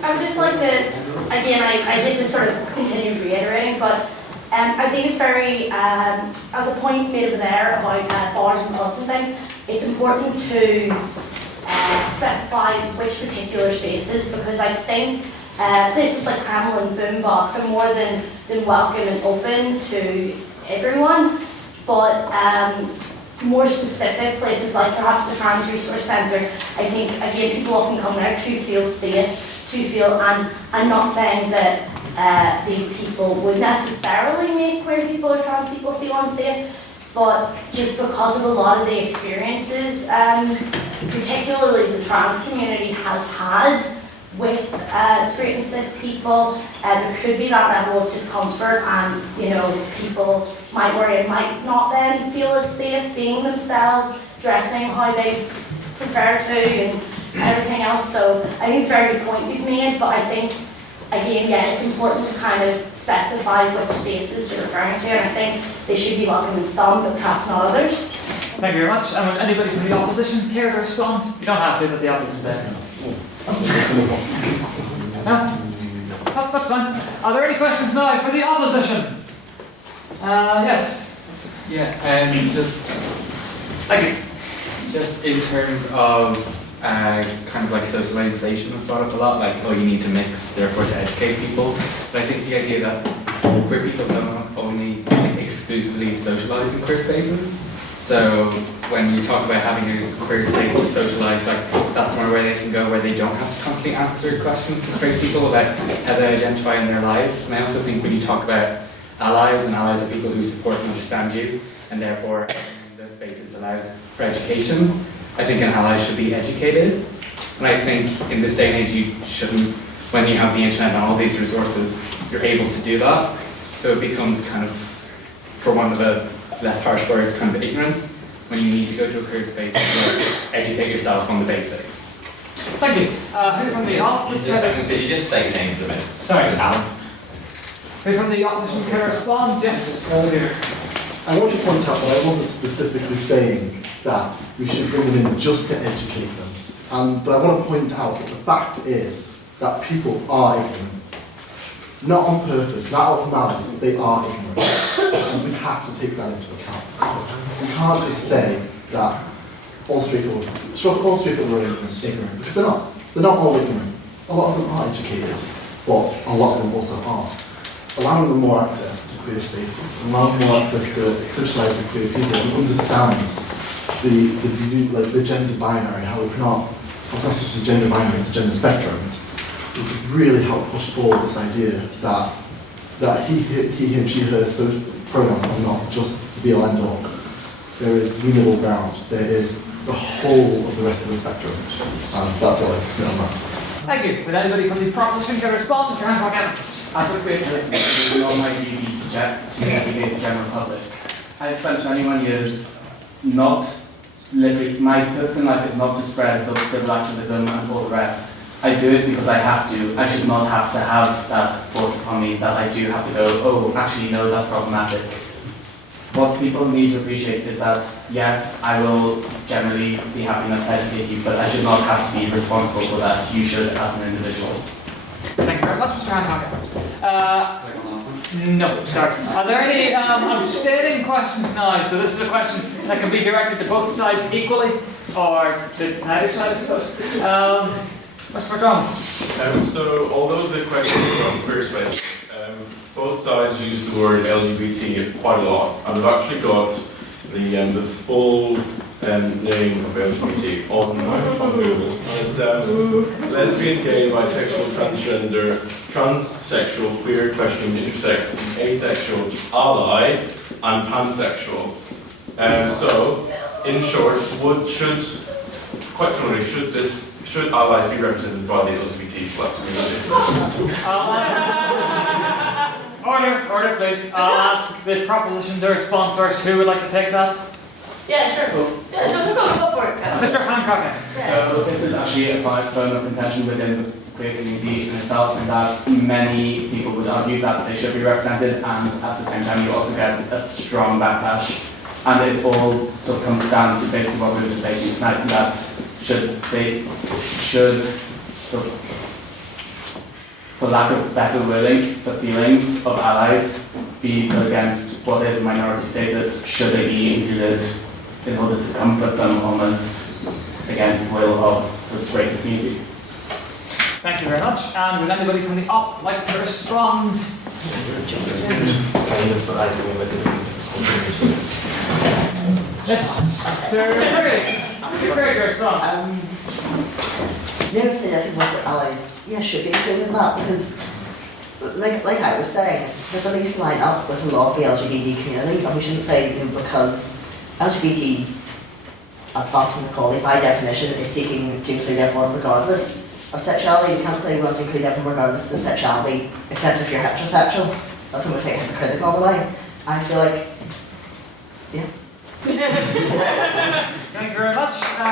I would just like to, again, I did just sort of continue reiterating, but I think it's very, as a point made over there about bars and clubs and things, it's important to specify which particular spaces, because I think places like Kremlin and Boombox are more than welcome and open to everyone, but more specific places like perhaps the Trans Resource Centre, I think again people often come there to feel safe, to feel, and I'm not saying that these people would necessarily make queer people or trans people feel unsafe, but just because of a lot of the experiences, particularly the trans community has had with straight and cis people, there could be that level of discomfort, and people might worry it might not then feel as safe being themselves, dressing how they prefer to, and everything else. So I think it's a very good point you've made, but I think, again, yeah, it's important to kind of specify which spaces you're referring to, and I think they should be welcome in some, but perhaps not others. Thank you very much. And would anybody from the opposition care to respond? You don't have to, but the opposition there. No? That's fine. Are there any questions now for the opposition? Yes. Yeah, just thank you. Just in terms of kind of like socialization was brought up a lot, like, oh, you need to mix, therefore to educate people. But I think the idea that queer people don't only exclusively socialise in queer spaces. So when you talk about having a queer space to socialise, like that's somewhere where they can go where they don't have to constantly answer questions to straight people about how they identify in their lives. And I also think when you talk about allies, and allies are people who support and understand you, and therefore those spaces allows for education. I think an ally should be educated, and I think in this day and age you shouldn't, when you have the internet and all these resources, you're able to do that. So it becomes kind of, for one of the less harsh word, kind of ignorance, when you need to go to a career space to educate yourself on the basics. Thank you. Who's from the opposition? Did you just state names a minute? Sorry, Alan. Who from the opposition can respond? Yes. I want to point out that I wasn't specifically saying that we should bring them in just to educate them. But I want to point out that the fact is that people are ignorant. Not on purpose, not out of malice, but they are ignorant. And we have to take that into account. We can't just say that all straight people are ignorant, because they're not. They're not all ignorant. A lot of them are educated, but a lot of them also aren't. Allowing them more access to queer spaces, allowing more access to socialise with queer people and understand the gender binary, how it's not just a gender binary, it's a gender spectrum. It would really help push forward this idea that he, him, she, her pronouns are not just the be all end all. There is middle ground. There is the whole of the rest of the spectrum. That's all I can say on that. Thank you. Would anybody from the proposition can respond? Mr. Hancock Evans. As a queer person, it is not my duty to educate the general public. I have spent 21 years not literally, my purpose in life is not to spread sort of civil activism and all the rest. I do it because I have to. I should not have to have that force upon me that I do have to go, oh, actually, no, that's problematic. What people need to appreciate is that, yes, I will generally be happy enough to educate you, but I should not have to be responsible for that. You should as an individual. Thank you very much, Mr. Hancock Evans. No, sorry. Are there any abstaining questions now? So this is a question that can be directed to both sides equally, or to neither side, I suppose. Mr. McDonald. So although the question is on queer space, both sides use the word LGBT quite a lot, and I've actually got the full name of LGBT on Google. It's lesbian, gay, bisexual, transgender, transsexual, queer, questioning, intersex, asexual, ally, and pansexual. So, in short, should allies be represented by the LGBT plus community? Order, please. I'll ask the proposition to respond first. Who would like to take that? Yeah, sure. Yeah, go for it. Mr. Hancock. So this is actually a bone of contention within the queer community in itself, in that many people would argue that they should be represented, and at the same time you also get a strong backlash. And it all sort of comes down to basically what we were debating tonight, that should for lack of better wording, the feelings of allies be put against what is minority status, should they be included in order to comfort them almost against the will of the straight community. Thank you very much. And would anybody from the op like to respond? Yes, you're very to respond. Yeah, I would say I think most allies, should be included in that, because like I was saying, the beliefs line up with a lot of the LGBT community, and we shouldn't say, you know, because LGBT advancement equality by definition is seeking to include everyone regardless of sexuality. You can't say we want to include everyone regardless of sexuality, except if you're heterosexual. That's almost like hypocritical all the way. I feel like, yeah. Thank you very much. I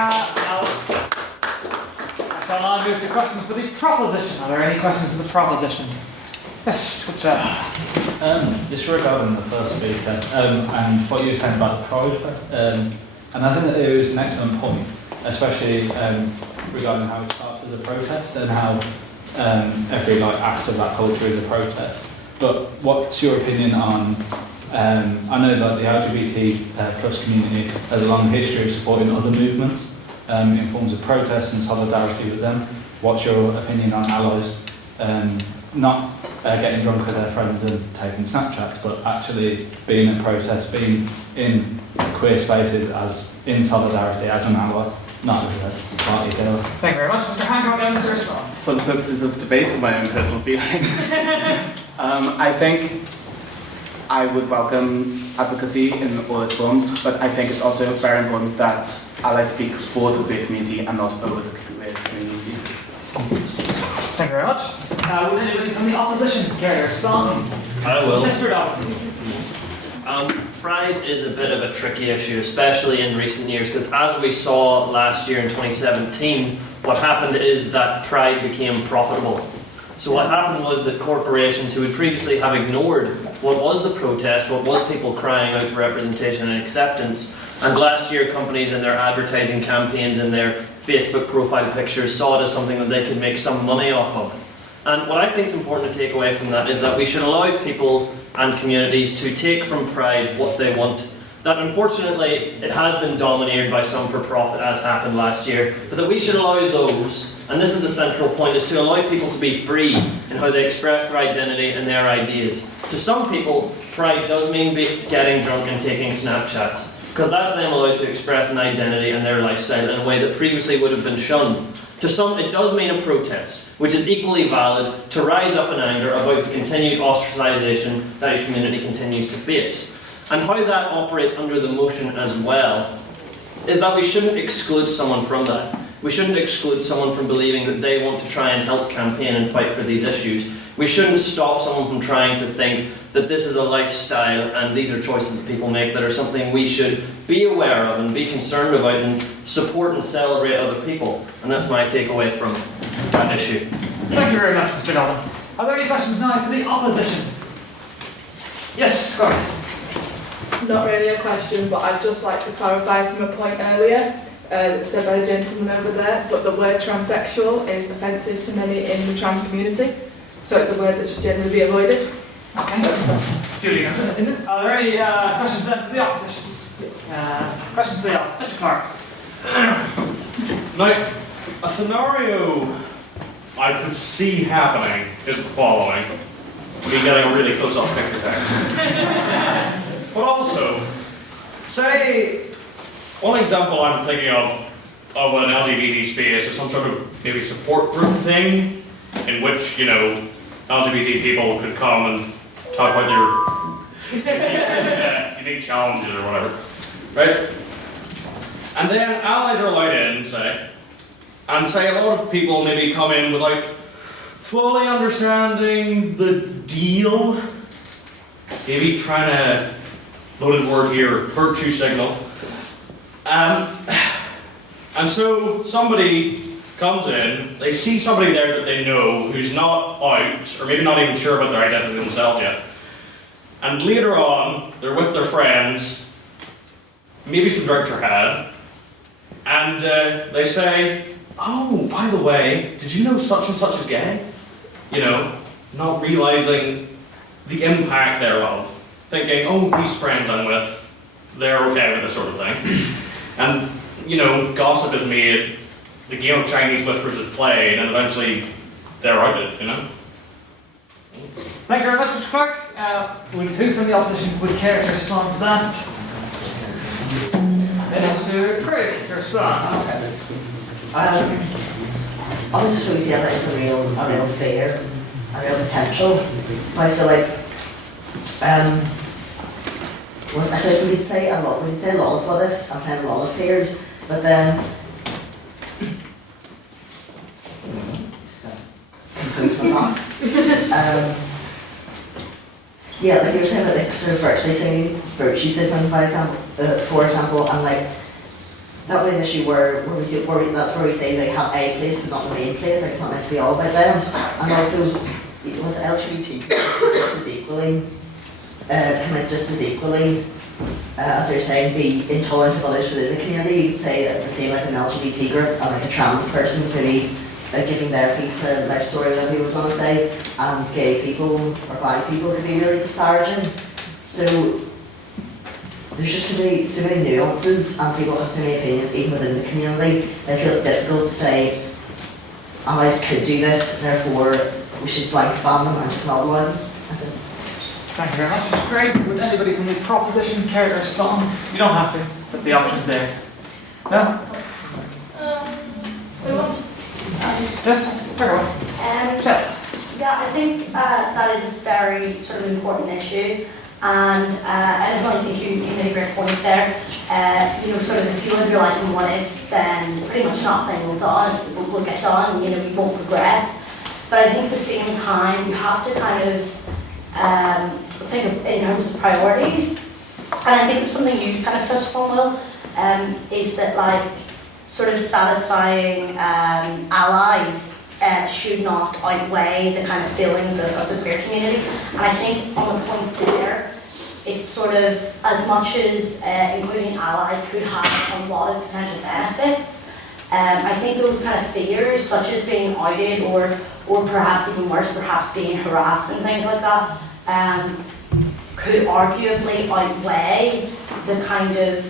shall now move to questions for the proposition. Are there any questions for the proposition? Yes, what's up? Just regarding the first speaker and what you were saying about the pride, and I think that it was an excellent point, especially regarding how it starts as a protest and how every act of that culture is a protest. But what's your opinion on? I know that the LGBT plus community has a long history of supporting other movements in forms of protest and solidarity with them. What's your opinion on allies not getting drunk with their friends and taking Snapchats, but actually being in protest, being in queer spaces as in solidarity as an ally, not as a party girl? Thank you very much. Mr. Hancock and Mr. Strong. For the purposes of debate and my own personal feelings, I think I would welcome advocacy in all its forms, but I think it's also very important that allies speak for the queer community and not over the queer community. Thank you very much. Would anybody from the opposition care to respond? I will. Mr. Dalton. Pride is a bit of a tricky issue, especially in recent years, because as we saw last year in 2017, what happened is that Pride became profitable. So what happened was that corporations who would previously have ignored what was the protest, what was people crying out for representation and acceptance, and last year companies in their advertising campaigns and their Facebook profile pictures saw it as something that they could make some money off of. And what I think is important to take away from that is that we should allow people and communities to take from Pride what they want. That unfortunately it has been domineered by some for profit, as happened last year, but that we should allow those, and this is the central point, is to allow people to be free in how they express their identity and their ideas. To some people, Pride does mean getting drunk and taking Snapchats, because that's them allowed to express an identity and their lifestyle in a way that previously would have been shunned. To some, it does mean a protest, which is equally valid, to rise up in anger about the continued ostracisation that a community continues to face. And how that operates under the motion as well is that we shouldn't exclude someone from that. We shouldn't exclude someone from believing that they want to try and help campaign and fight for these issues. We shouldn't stop someone from trying to think that this is a lifestyle and these are choices that people make that are something we should be aware of and be concerned about and support and celebrate other people. And that's my takeaway from that issue. Thank you very much, Mr. Dolan. Are there any questions now for the opposition? Yes, go ahead. Not really a question, but I'd just like to clarify from a point earlier said by the gentleman over there, but the word transsexual is offensive to many in the trans community, so it's a word that should generally be avoided. Okay, duly noted. Are there any questions then for the opposition? Questions for the opposition? Mr. Clark. Now, a scenario I could see happening is the following. Me getting a really close-up picture text. But also, say, one example I'm thinking of an LGBT space is some sort of maybe support group thing in which, you know, LGBT people could come and talk about their unique challenges or whatever, right? And then allies are allowed in, say, and say a lot of people maybe come in without fully understanding the deal, maybe trying to, loaded word here, virtue signal. And so somebody comes in, they see somebody there that they know who's not out, or maybe not even sure about their identity themselves yet. And later on, they're with their friends, maybe some drinks are had, and they say, oh, by the way, did you know such and such is gay? You know, not realising the impact thereof. Thinking, oh, these friends I'm with, they're okay with this sort of thing. And, you know, gossip is made, the game of Chinese whispers is played, and eventually they're outed, you know? Thank you very much, Mr. Clark. Who from the opposition would care to respond to that? Mr. Craig, to respond. I was just really saying that it's a real fear a real potential. I feel like I feel like we could say a lot of what ifs and kind of a lot of fears, but then yeah, like you were saying about like sort of virtue signaling, for example, and like that was an issue where that's where we say they have a place but not the main place, like it's not meant to be all about them. And also was LGBT just as equally commit just as equally as they're saying be intolerant of others within the community. You could say the same like an LGBT group and like a trans person is maybe giving their piece to their story, that we were going to say, and gay people or bi people could be really disparaging. So there's just so many nuances, and people have so many opinions even within the community. I feel it's difficult to say allies could do this, therefore we should blanket ban them and just not allow them. Thank you very much. Great. Would anybody from the proposition care to respond? You don't have to, but the option's there. No? We want. Yeah, I think that is a very sort of important issue, and I definitely think you made a great point there. You know, sort of if you live your life in what ifs, then pretty much nothing will get done. You know, you won't progress. But I think at the same time, you have to kind of think of, in terms of priorities. And I think something you kind of touched on, Will, is that like sort of satisfying allies should not outweigh the kind of feelings of the queer community. And I think on the point there, it's sort of as much as including allies could have a lot of potential benefits. I think those kind of fears, such as being outed or perhaps even worse, perhaps being harassed and things like that, could arguably outweigh the kind of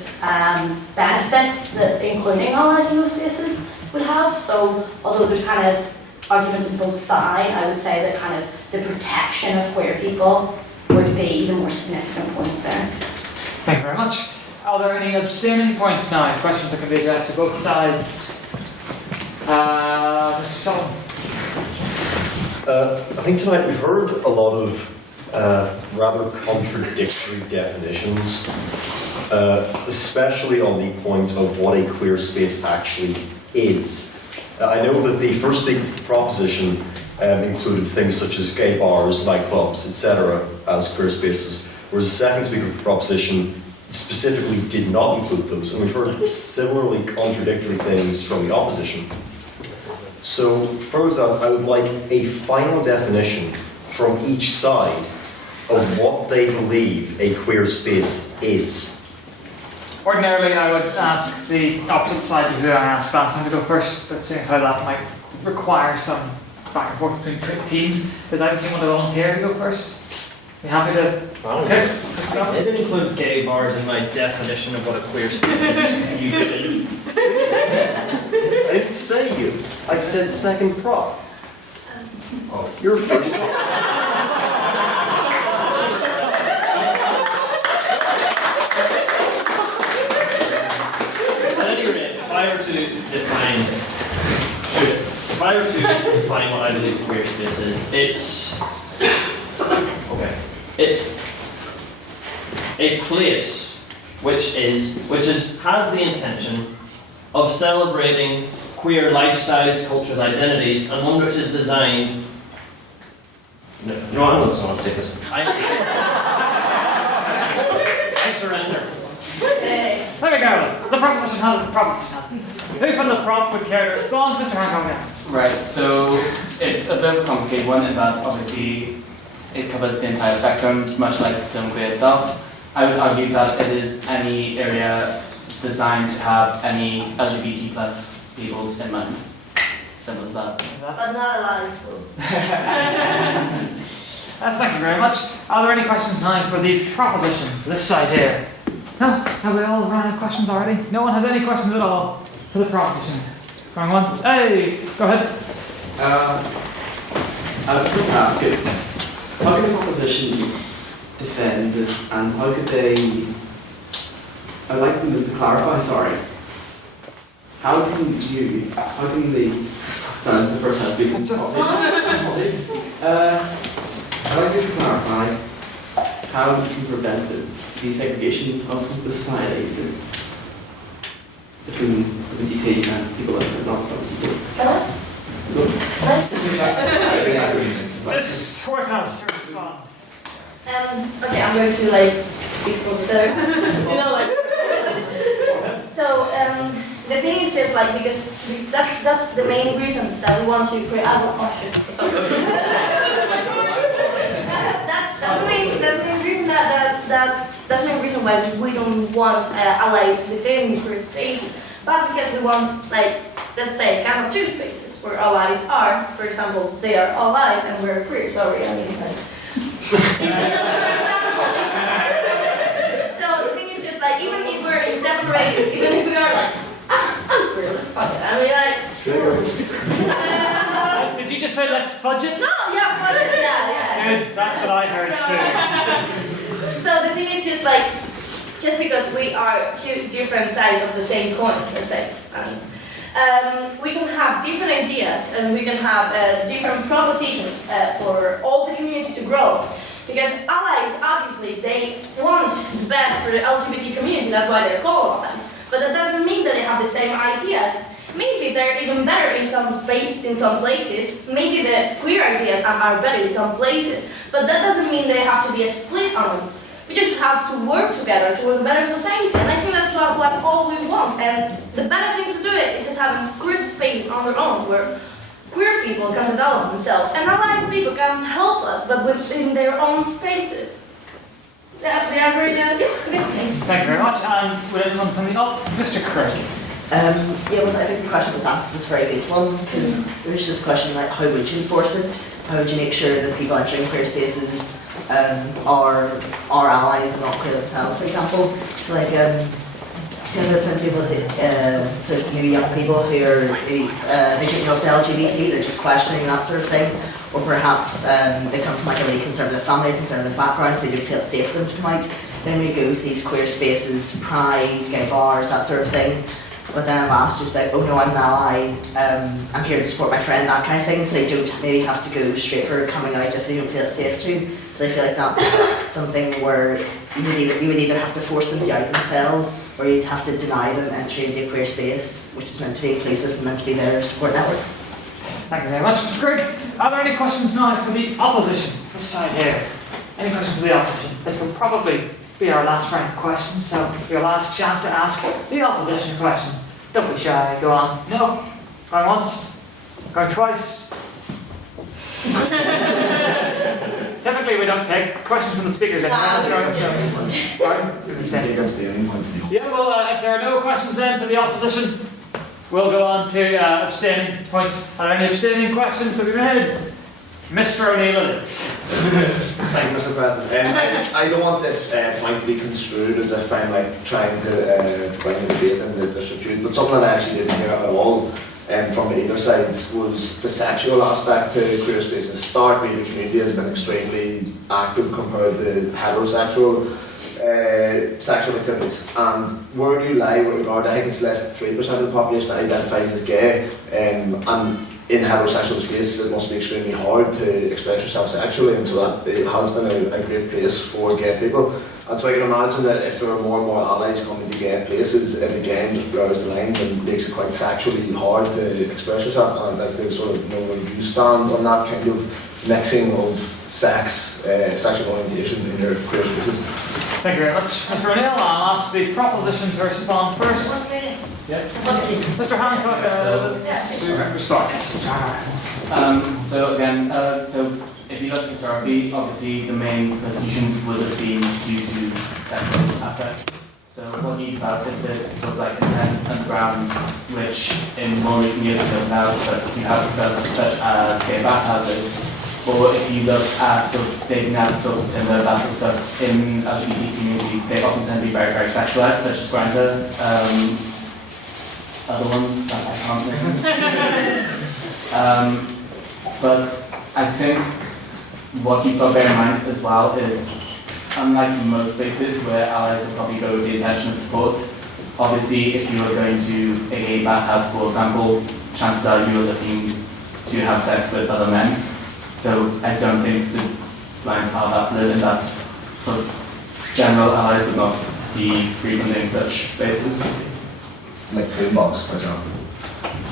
benefits that including allies in those spaces would have. So although there's kind of arguments on both sides, I would say that kind of the protection of queer people would be the more significant point there. Thank you very much. Are there any abstaining points now? Questions that can be addressed to both sides? Mr. Sullivan? I think tonight we've heard a lot of rather contradictory definitions, especially on the point of what a queer space actually is. I know that the first speaker of the proposition included things such as gay bars, nightclubs, etc. as queer spaces, whereas the second speaker of the proposition specifically did not include those, and we've heard similarly contradictory things from the opposition. So, first up, I would like a final definition from each side of what they believe a queer space is. Ordinarily, I would ask the opposite side who I asked last time to go first, but seeing how that might require some back and forth between teams, does anyone want to volunteer to go first? You happy to? Okay. I didn't include gay bars in my definition of what a queer space is. You didn't. I didn't say you. I said second prop. Oh. You're first. At any rate, if I were to define what I believe queer space is, it's a place which has the intention of celebrating queer lifestyles, cultures, identities, and one which is designed. No, you know what? I'm not going to take this. I surrender. There we go. The proposition has the proposition. Who from the prop would care to respond? Mr. Hancock. Right, so it's a bit of a complicated one in that obviously it covers the entire spectrum, much like the term queer itself. I would argue that it is any area designed to have any LGBT plus peoples in mind. Simple as that. But not allies. Thank you very much. Are there any questions now for the proposition for this side here? No? Have we all run out of questions already? No one has any questions at all for the proposition. Going once. Hey, go ahead. I was just going to ask you, how can the proposition defend it, and how could they, I'd like them to clarify, sorry, how can the So this is the first time speaking. I'd like to clarify how you can prevent desegregation of the societies between LGBT and people that are not LGBT. This court has to respond. Okay, I'm going to like speak over there. So the thing is just like because that's the main reason that we want to create. That's the main reason that's the main reason why we don't want allies within queer spaces, but because we want like let's say kind of two spaces where allies are. For example, they are allies and we're queer. Sorry, I mean. So the thing is just like even if we're separated, even if we are like I'm queer, let's fuck it. I mean like did you just say let's fudge it? No, yeah, fudge it, yeah. Good, that's what I heard too. So the thing is just like just because we are two different sides of the same coin, let's say. I mean we can have different ideas and we can have different propositions for all the community to grow. Because allies, obviously, they want the best for the LGBT community, that's why they're called allies. But that doesn't mean that they have the same ideas. Maybe they're even better in some places. Maybe the queer ideas are better in some places. But that doesn't mean they have to be a split on them. We just have to work together towards a better society, and I think that's what all we want. And the better thing to do it is just having queer spaces on their own, where queer people can develop themselves, and allies people can help us, but within their own spaces. They are very Thank you very much. And would anyone coming up, Mr. Craig? Yeah, I think the question was asked was a very good one, because there was just a question like how would you enforce it? How would you make sure that people entering queer spaces are allies and not queer themselves, for example? So like, see there are plenty of sort of maybe young people who are thinking of the LGBT, they're just questioning that sort of thing, or perhaps they come from like a really conservative family, conservative backgrounds, they don't feel safe for them to come out. Then we go to these queer spaces, pride, gay bars, that sort of thing. But then I'm asked just like, oh no, I'm an ally, I'm here to support my friend, that kind of thing. So they don't maybe have to go straight for coming out if they don't feel safe to. So I feel like that's something where you would either have to force them to out themselves, or you'd have to deny them entry into a queer space, which is meant to be inclusive and meant to be their support network. Thank you very much, Mr. Craig. Are there any questions now for the opposition? This side here. Any questions for the opposition? This will probably be our last round of questions, so your last chance to ask the opposition a question. Don't be shy, go on. No? Going once? Going twice? Typically we don't take questions from the speakers anymore. Yeah, well, if there are no questions then for the opposition, we'll go on to abstaining points. Are there any abstaining questions to be made? Mr. O'Neill it is. Thank you, Mr. President. I don't want this point to be construed as if I'm like trying to bring the debate and the dispute, but something that I actually didn't hear at all from either sides was the sexual aspect to queer spaces. Historically, the community has been extremely active compared to heterosexual sexual activities. And where do you lie with regard to, I think it's less than 3% of the population that identifies as gay, and in heterosexual space it must be extremely hard to express yourself sexually, and so that it has been a great place for gay people. And so I can imagine that if there are more and more allies coming to gay places, it again just blurs the lines and makes it quite sexually hard to express yourself, and I'd like to sort of know where you stand on that kind of mixing of sex, sexual orientation in your queer spaces. Thank you very much. Mr. O'Neill, I'll ask the proposition to respond first. Yeah. Mr. Hancock, respond. So again, so if you look historically, obviously the main persecution would have been due to sexual aspects. So what you develop is this sort of like intense underground, which in more recent years have now, but you have stuff such as gay bathhouses. Or if you look at sort of dating apps sort of Tinder, that sort of stuff in LGBT communities, they often tend to be very, very sexualized, such as Grindr. Other ones that I can't name. But I think what you've got to bear in mind as well is, unlike most spaces where allies will probably go with the intention of support, obviously if you are going to a gay bathhouse, for example, chances are you are looking to have sex with other men. So I don't think the lines are that blurred in that sort of general allies would not be frequenting such spaces. Like boombox, for example.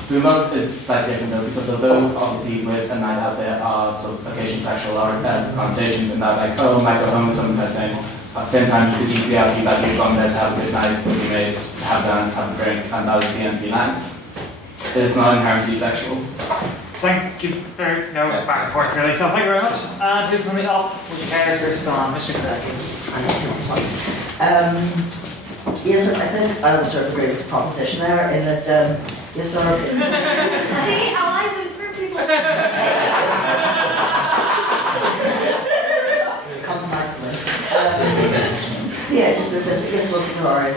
Boombox is slightly different though, because although obviously with a night out there are sort of occasion sexual connotations in that, like, oh, might go home with someone has been. At the same time, you could easily argue that you've gone there to have a good night with your mates, have a dance, have a drink, and that was the end of the night. It's not inherently sexual. Thank you very no back and forth really. So thank you very much. And who from the up with the characters gone? Mr. Craig. Yes, I think I would sort of agree with the proposition there in that, yes, there are... See, allies and queer people. Compromise. Yeah, just this is, yes, most of our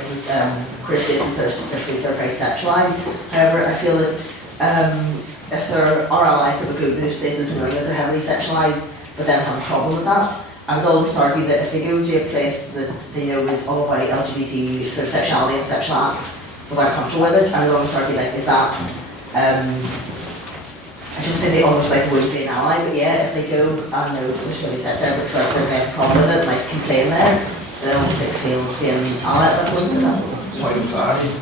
queer spaces that are specifically sort of very sexualised. However, I feel that if there are allies that would go to those places knowing that they're heavily sexualised, but then have a problem with that, I would always argue that if they go to a place that they know is all about LGBT sort of sexuality and sexual acts, without comfortable with it, I would always argue like, is that, I shouldn't say they almost like wouldn't be an ally, but yeah, if they go and know there's no sex there, but like they're a problem with it, like complain there, they almost like feel being an ally at that point to them. Point of clarity.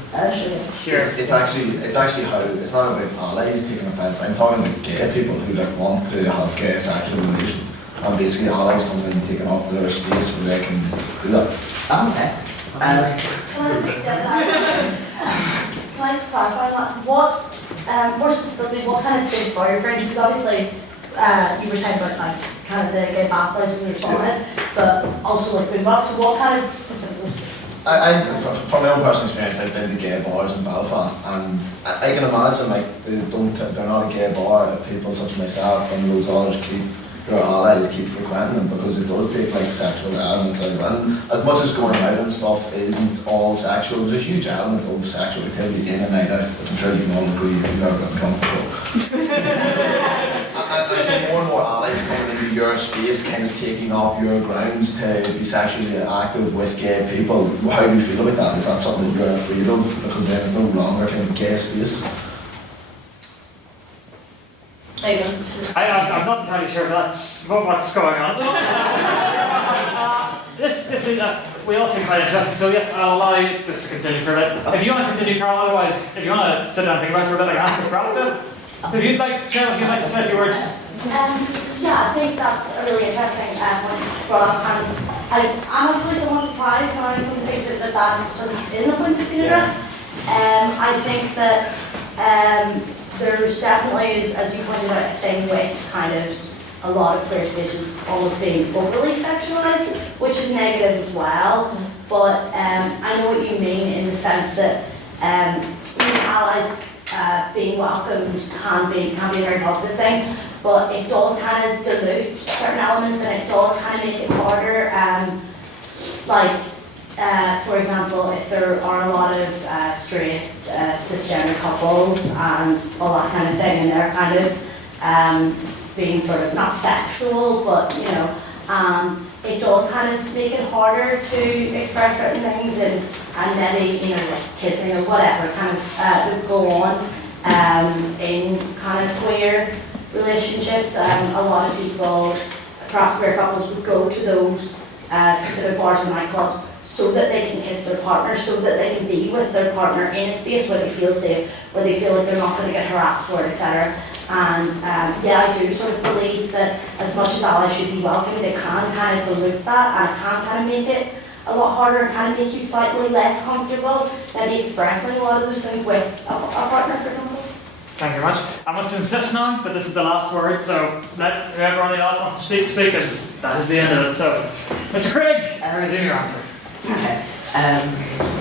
Sure. It's actually how it's not about allies taking offence. I'm talking about gay people who like want to have gay sexual relations, and basically allies come in and taking up their space where they can do that. Oh, okay. Can I just clarify that? What, more specifically, what kind of space are you referring to? Because obviously, you were saying about like kind of the gay bathhouses and your saunas, but also like boombox. So what kind of specific? From my own personal experience, I've been to gay bars in Belfast, and I can imagine like they're not a gay bar if people such as myself and those others your allies keep frequenting them, because it does take like sexual elements out of it. And as much as going out and stuff isn't all sexual, there's a huge element of sexual activity in a night out, which I'm sure you can all agree if you've ever gotten drunk before. And so more and more allies coming into your space, kind of taking up your grounds to be sexually active with gay people. How do you feel about that? Is that something that you're afraid of, because then it's no longer kind of gay space? I'm not entirely sure that's what's going on. This is we all seem quite interested. So yes, I'll allow you this to continue for a bit. If you want to continue, Carl, otherwise, if you want to sit down and think about it for a bit, I can ask the crowd a bit. If you'd like, Chair, if you'd like to say a few words. Yeah, I think that's a really interesting point brought up, and I'm actually somewhat surprised when I think that sort of isn't a point that's been addressed. I think that there's definitely, as you pointed out, a thing with kind of a lot of queer spaces almost being overly sexualised, which is negative as well. But I know what you mean in the sense that allies being welcomed can be a very positive thing, but it does kind of dilute certain elements, and it does kind of make it harder. For example, if there are a lot of straight cisgender couples and all that kind of thing, and they're kind of being sort of not sexual, but you know, it does kind of make it harder to express certain things, and any, you know, like kissing or whatever kind of would go on in kind of queer relationships. A lot of people, perhaps queer couples, would go to those specific bars and nightclubs so that they can kiss their partner, so that they can be with their partner in a space where they feel safe, where they feel like they're not going to get harassed for it, etc. And yeah, I do sort of believe that as much as allies should be welcomed, it can kind of dilute that, and it can kind of make it a lot harder and kind of make you slightly less comfortable maybe expressing a lot of those things with a partner, for example. Thank you very much. I must insist now, but this is the last word, so let whoever on the aisle wants to speak, and that is the end of it. So, Mr. Craig, resume your answer. Okay.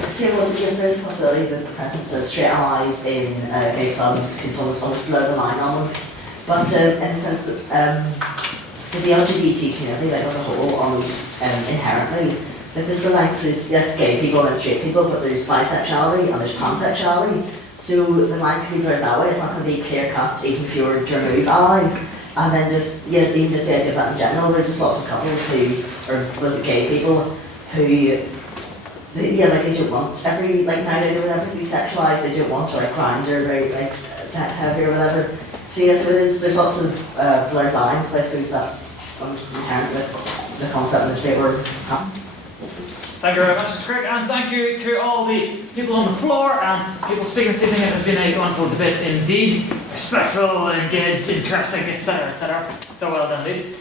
So yes, there's a possibility that the presence of straight allies in gay clubs could almost blur the line almost. But in the sense that the LGBT community, like as a whole, almost inherently, like there's the likes of, yes, gay people and straight people, but there's bisexuality and there's pansexuality. So the lines can be blurred that way. It's not going to be clear cut even if you were to remove allies. And then just, yeah, even just the idea of that in general, there are just lots of couples who, or was it gay people, who, yeah, like they don't want every like night out or whatever to be sexualised, they don't want to like grind or very like sex heavy or whatever. So yes, there's lots of blurred lines, but I suppose that's almost inherent with the concept of the debate we're having. Thank you very much, Mr. Crick, and thank you to all the people on the floor and people speaking this evening. It has been a wonderful debate indeed. Respectful, engaged, interesting, etc., etc. So well done, indeed.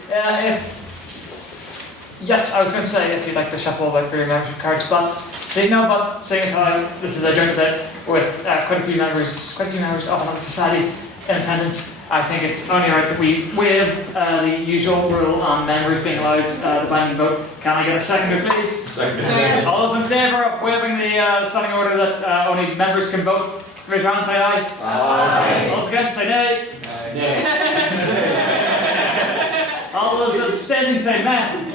Yes, I was going to say if you'd like to shuffle about for your membership cards, but seeing as how this is a joint debate with quite a few members of the society in attendance, I think it's only right that we waive the usual rule on members being allowed the binding vote. Can I get a seconder, please? Second. All those in favour of waiving the standing order that only members can vote, raise your hand, say aye. Aye. All those against, say nay. All those abstaining, say nay.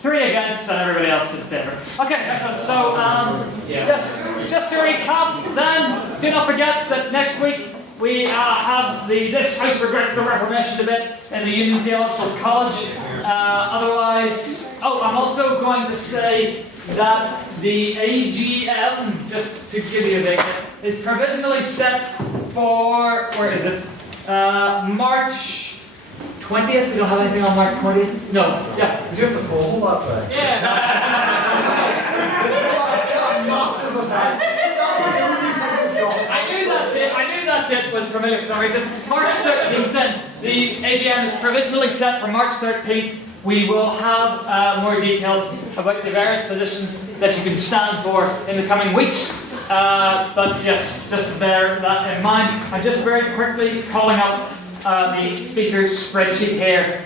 3 against and everybody else in favour. Okay, excellent. So, yes, just to recap then, do not forget that next week we have This House Regrets the Reformation debate in the Union Theological College. Otherwise, I'm also going to say that the AGM, just to give you a date, is provisionally set for, where is it? March 20th? We don't have anything on March 20th? No. Yeah. Do you have the formal that day? Yeah. Massive event. I knew that date was familiar for some reason. March 13th then. The AGM is provisionally set for March 13th. We will have more details about the various positions that you can stand for in the coming weeks. But yes, just bear that in mind. I'm just very quickly calling up the speaker's spreadsheet here.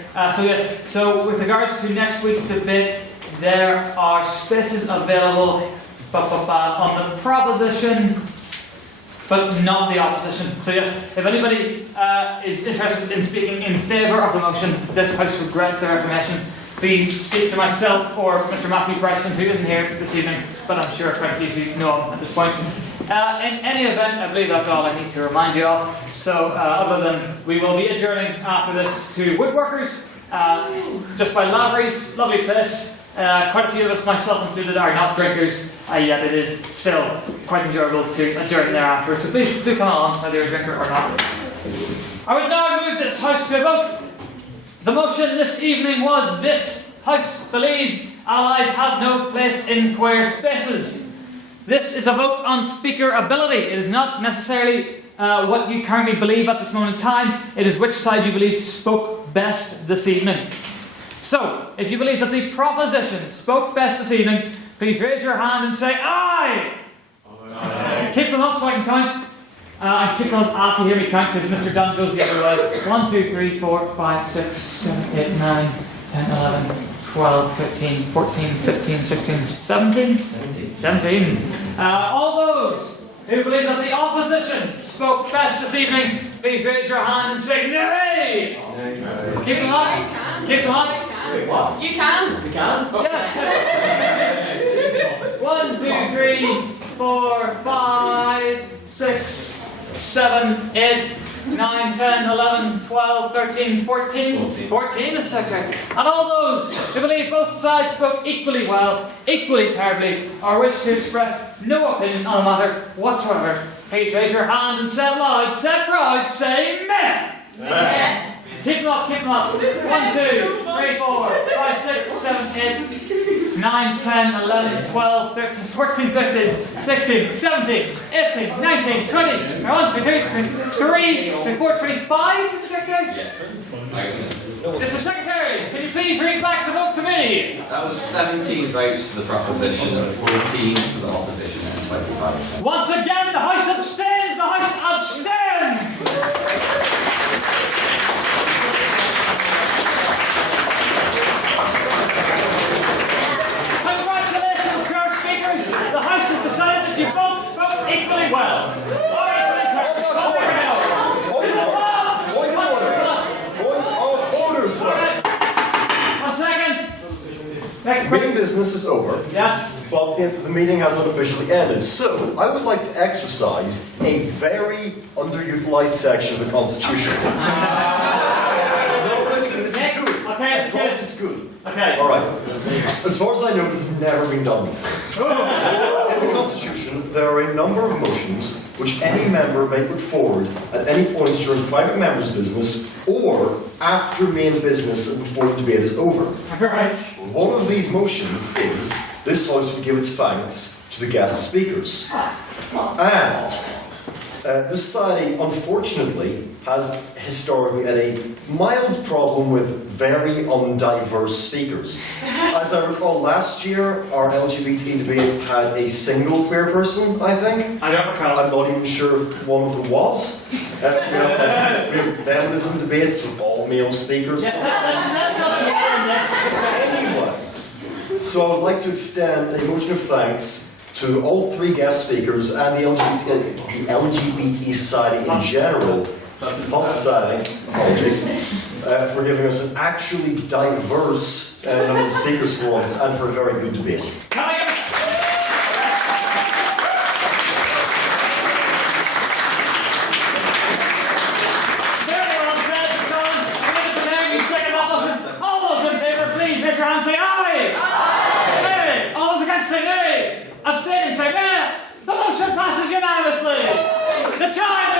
So with regards to next week's debate, there are spaces available on the proposition, but not the opposition. So yes, if anybody is interested in speaking in favour of the motion, this House regrets the Reformation, please speak to myself or Mr. Matthew Bryson, who isn't here this evening, but I'm sure quite a few of you know him at this point. In any event, I believe that's all I need to remind you of. So other than we will be adjourning after this to Woodworkers, just by Lavery's, lovely place. Quite a few of us, myself included, are not drinkers, yet it is still quite enjoyable to adjourn there afterwards. So please do come along, whether you're a drinker or not. I would now move this House to a vote. The motion this evening was: this House believes allies have no place in queer spaces. This is a vote on speaker ability. It is not necessarily what you currently believe at this moment in time. It is which side you believe spoke best this evening. So, if you believe that the proposition spoke best this evening, please raise your hand and say aye. Aye. Keep them up so I can count. And keep them up after you hear me count, because Mr. Dunn goes the other way. 1, 2, 3, 4, 5, 6, 7, 8, 9, 10, 11, 12, 15, 14, 15, 16, 17? 17. All those who believe that the opposition spoke best this evening, please raise your hand and say nay. Keep them up. Keep them up. Wait, what? You can. You can? Yes. 1, 2, 3, 4, 5, 6, 7, 8, 9, 10, 11, 12, 13, 14. 14 is secretary. And all those who believe both sides spoke equally well, equally terribly, or wish to express no opinion on a matter whatsoever, please raise your hand and say it loud, say it proud, say meh. Meh. Keep them up, keep them up. 1, 2, 3, 4, 5, 6, 7, 8, 9, 10, 11, 12, 13, 14, 15, 16, 17, 18, 19, 20, 21, 22, 23, 24, 25, Mr. Secretary? Mr. Secretary, can you please read back the vote to me? That was 17 votes for the proposition and 14 for the opposition and 25. Once again, the House abstains, the House abstains! Congratulations to our speakers. The House has decided that you both spoke equally well. Point of order, sir. 1 second. Meeting business is over. Yes. But the meeting has not officially ended. So, I would like to exercise a very underutilized section of the Constitution. No, listen, this is good. Okay, as long as it's good. Okay. Alright. As far as I know, this has never been done before. In the Constitution, Constitution, there are a number of motions which any member may put forward at any point during private members' business or after main business and before the debate is over. Right. One of these motions is this House would give its thanks to the guest speakers. And the Society, unfortunately, has historically had a mild problem with very undiverse speakers. As I recall, last year, our LGBT debates had a single queer person, I think. I don't recall. I'm not even sure if one of them was. We have feminism debates with all male speakers. Anyway, so I would like to extend a motion of thanks to all three guest speakers and the LGBT Society in general, plus Society, apologies, for giving us an actually diverse number of speakers for once and for a very good debate. Very well said, son. Ladies and gentlemen, you second all those in favour, please raise your hand and say aye. Aye. Nay. All those against say nay. Abstaining say nay. The motion passes unanimously. The time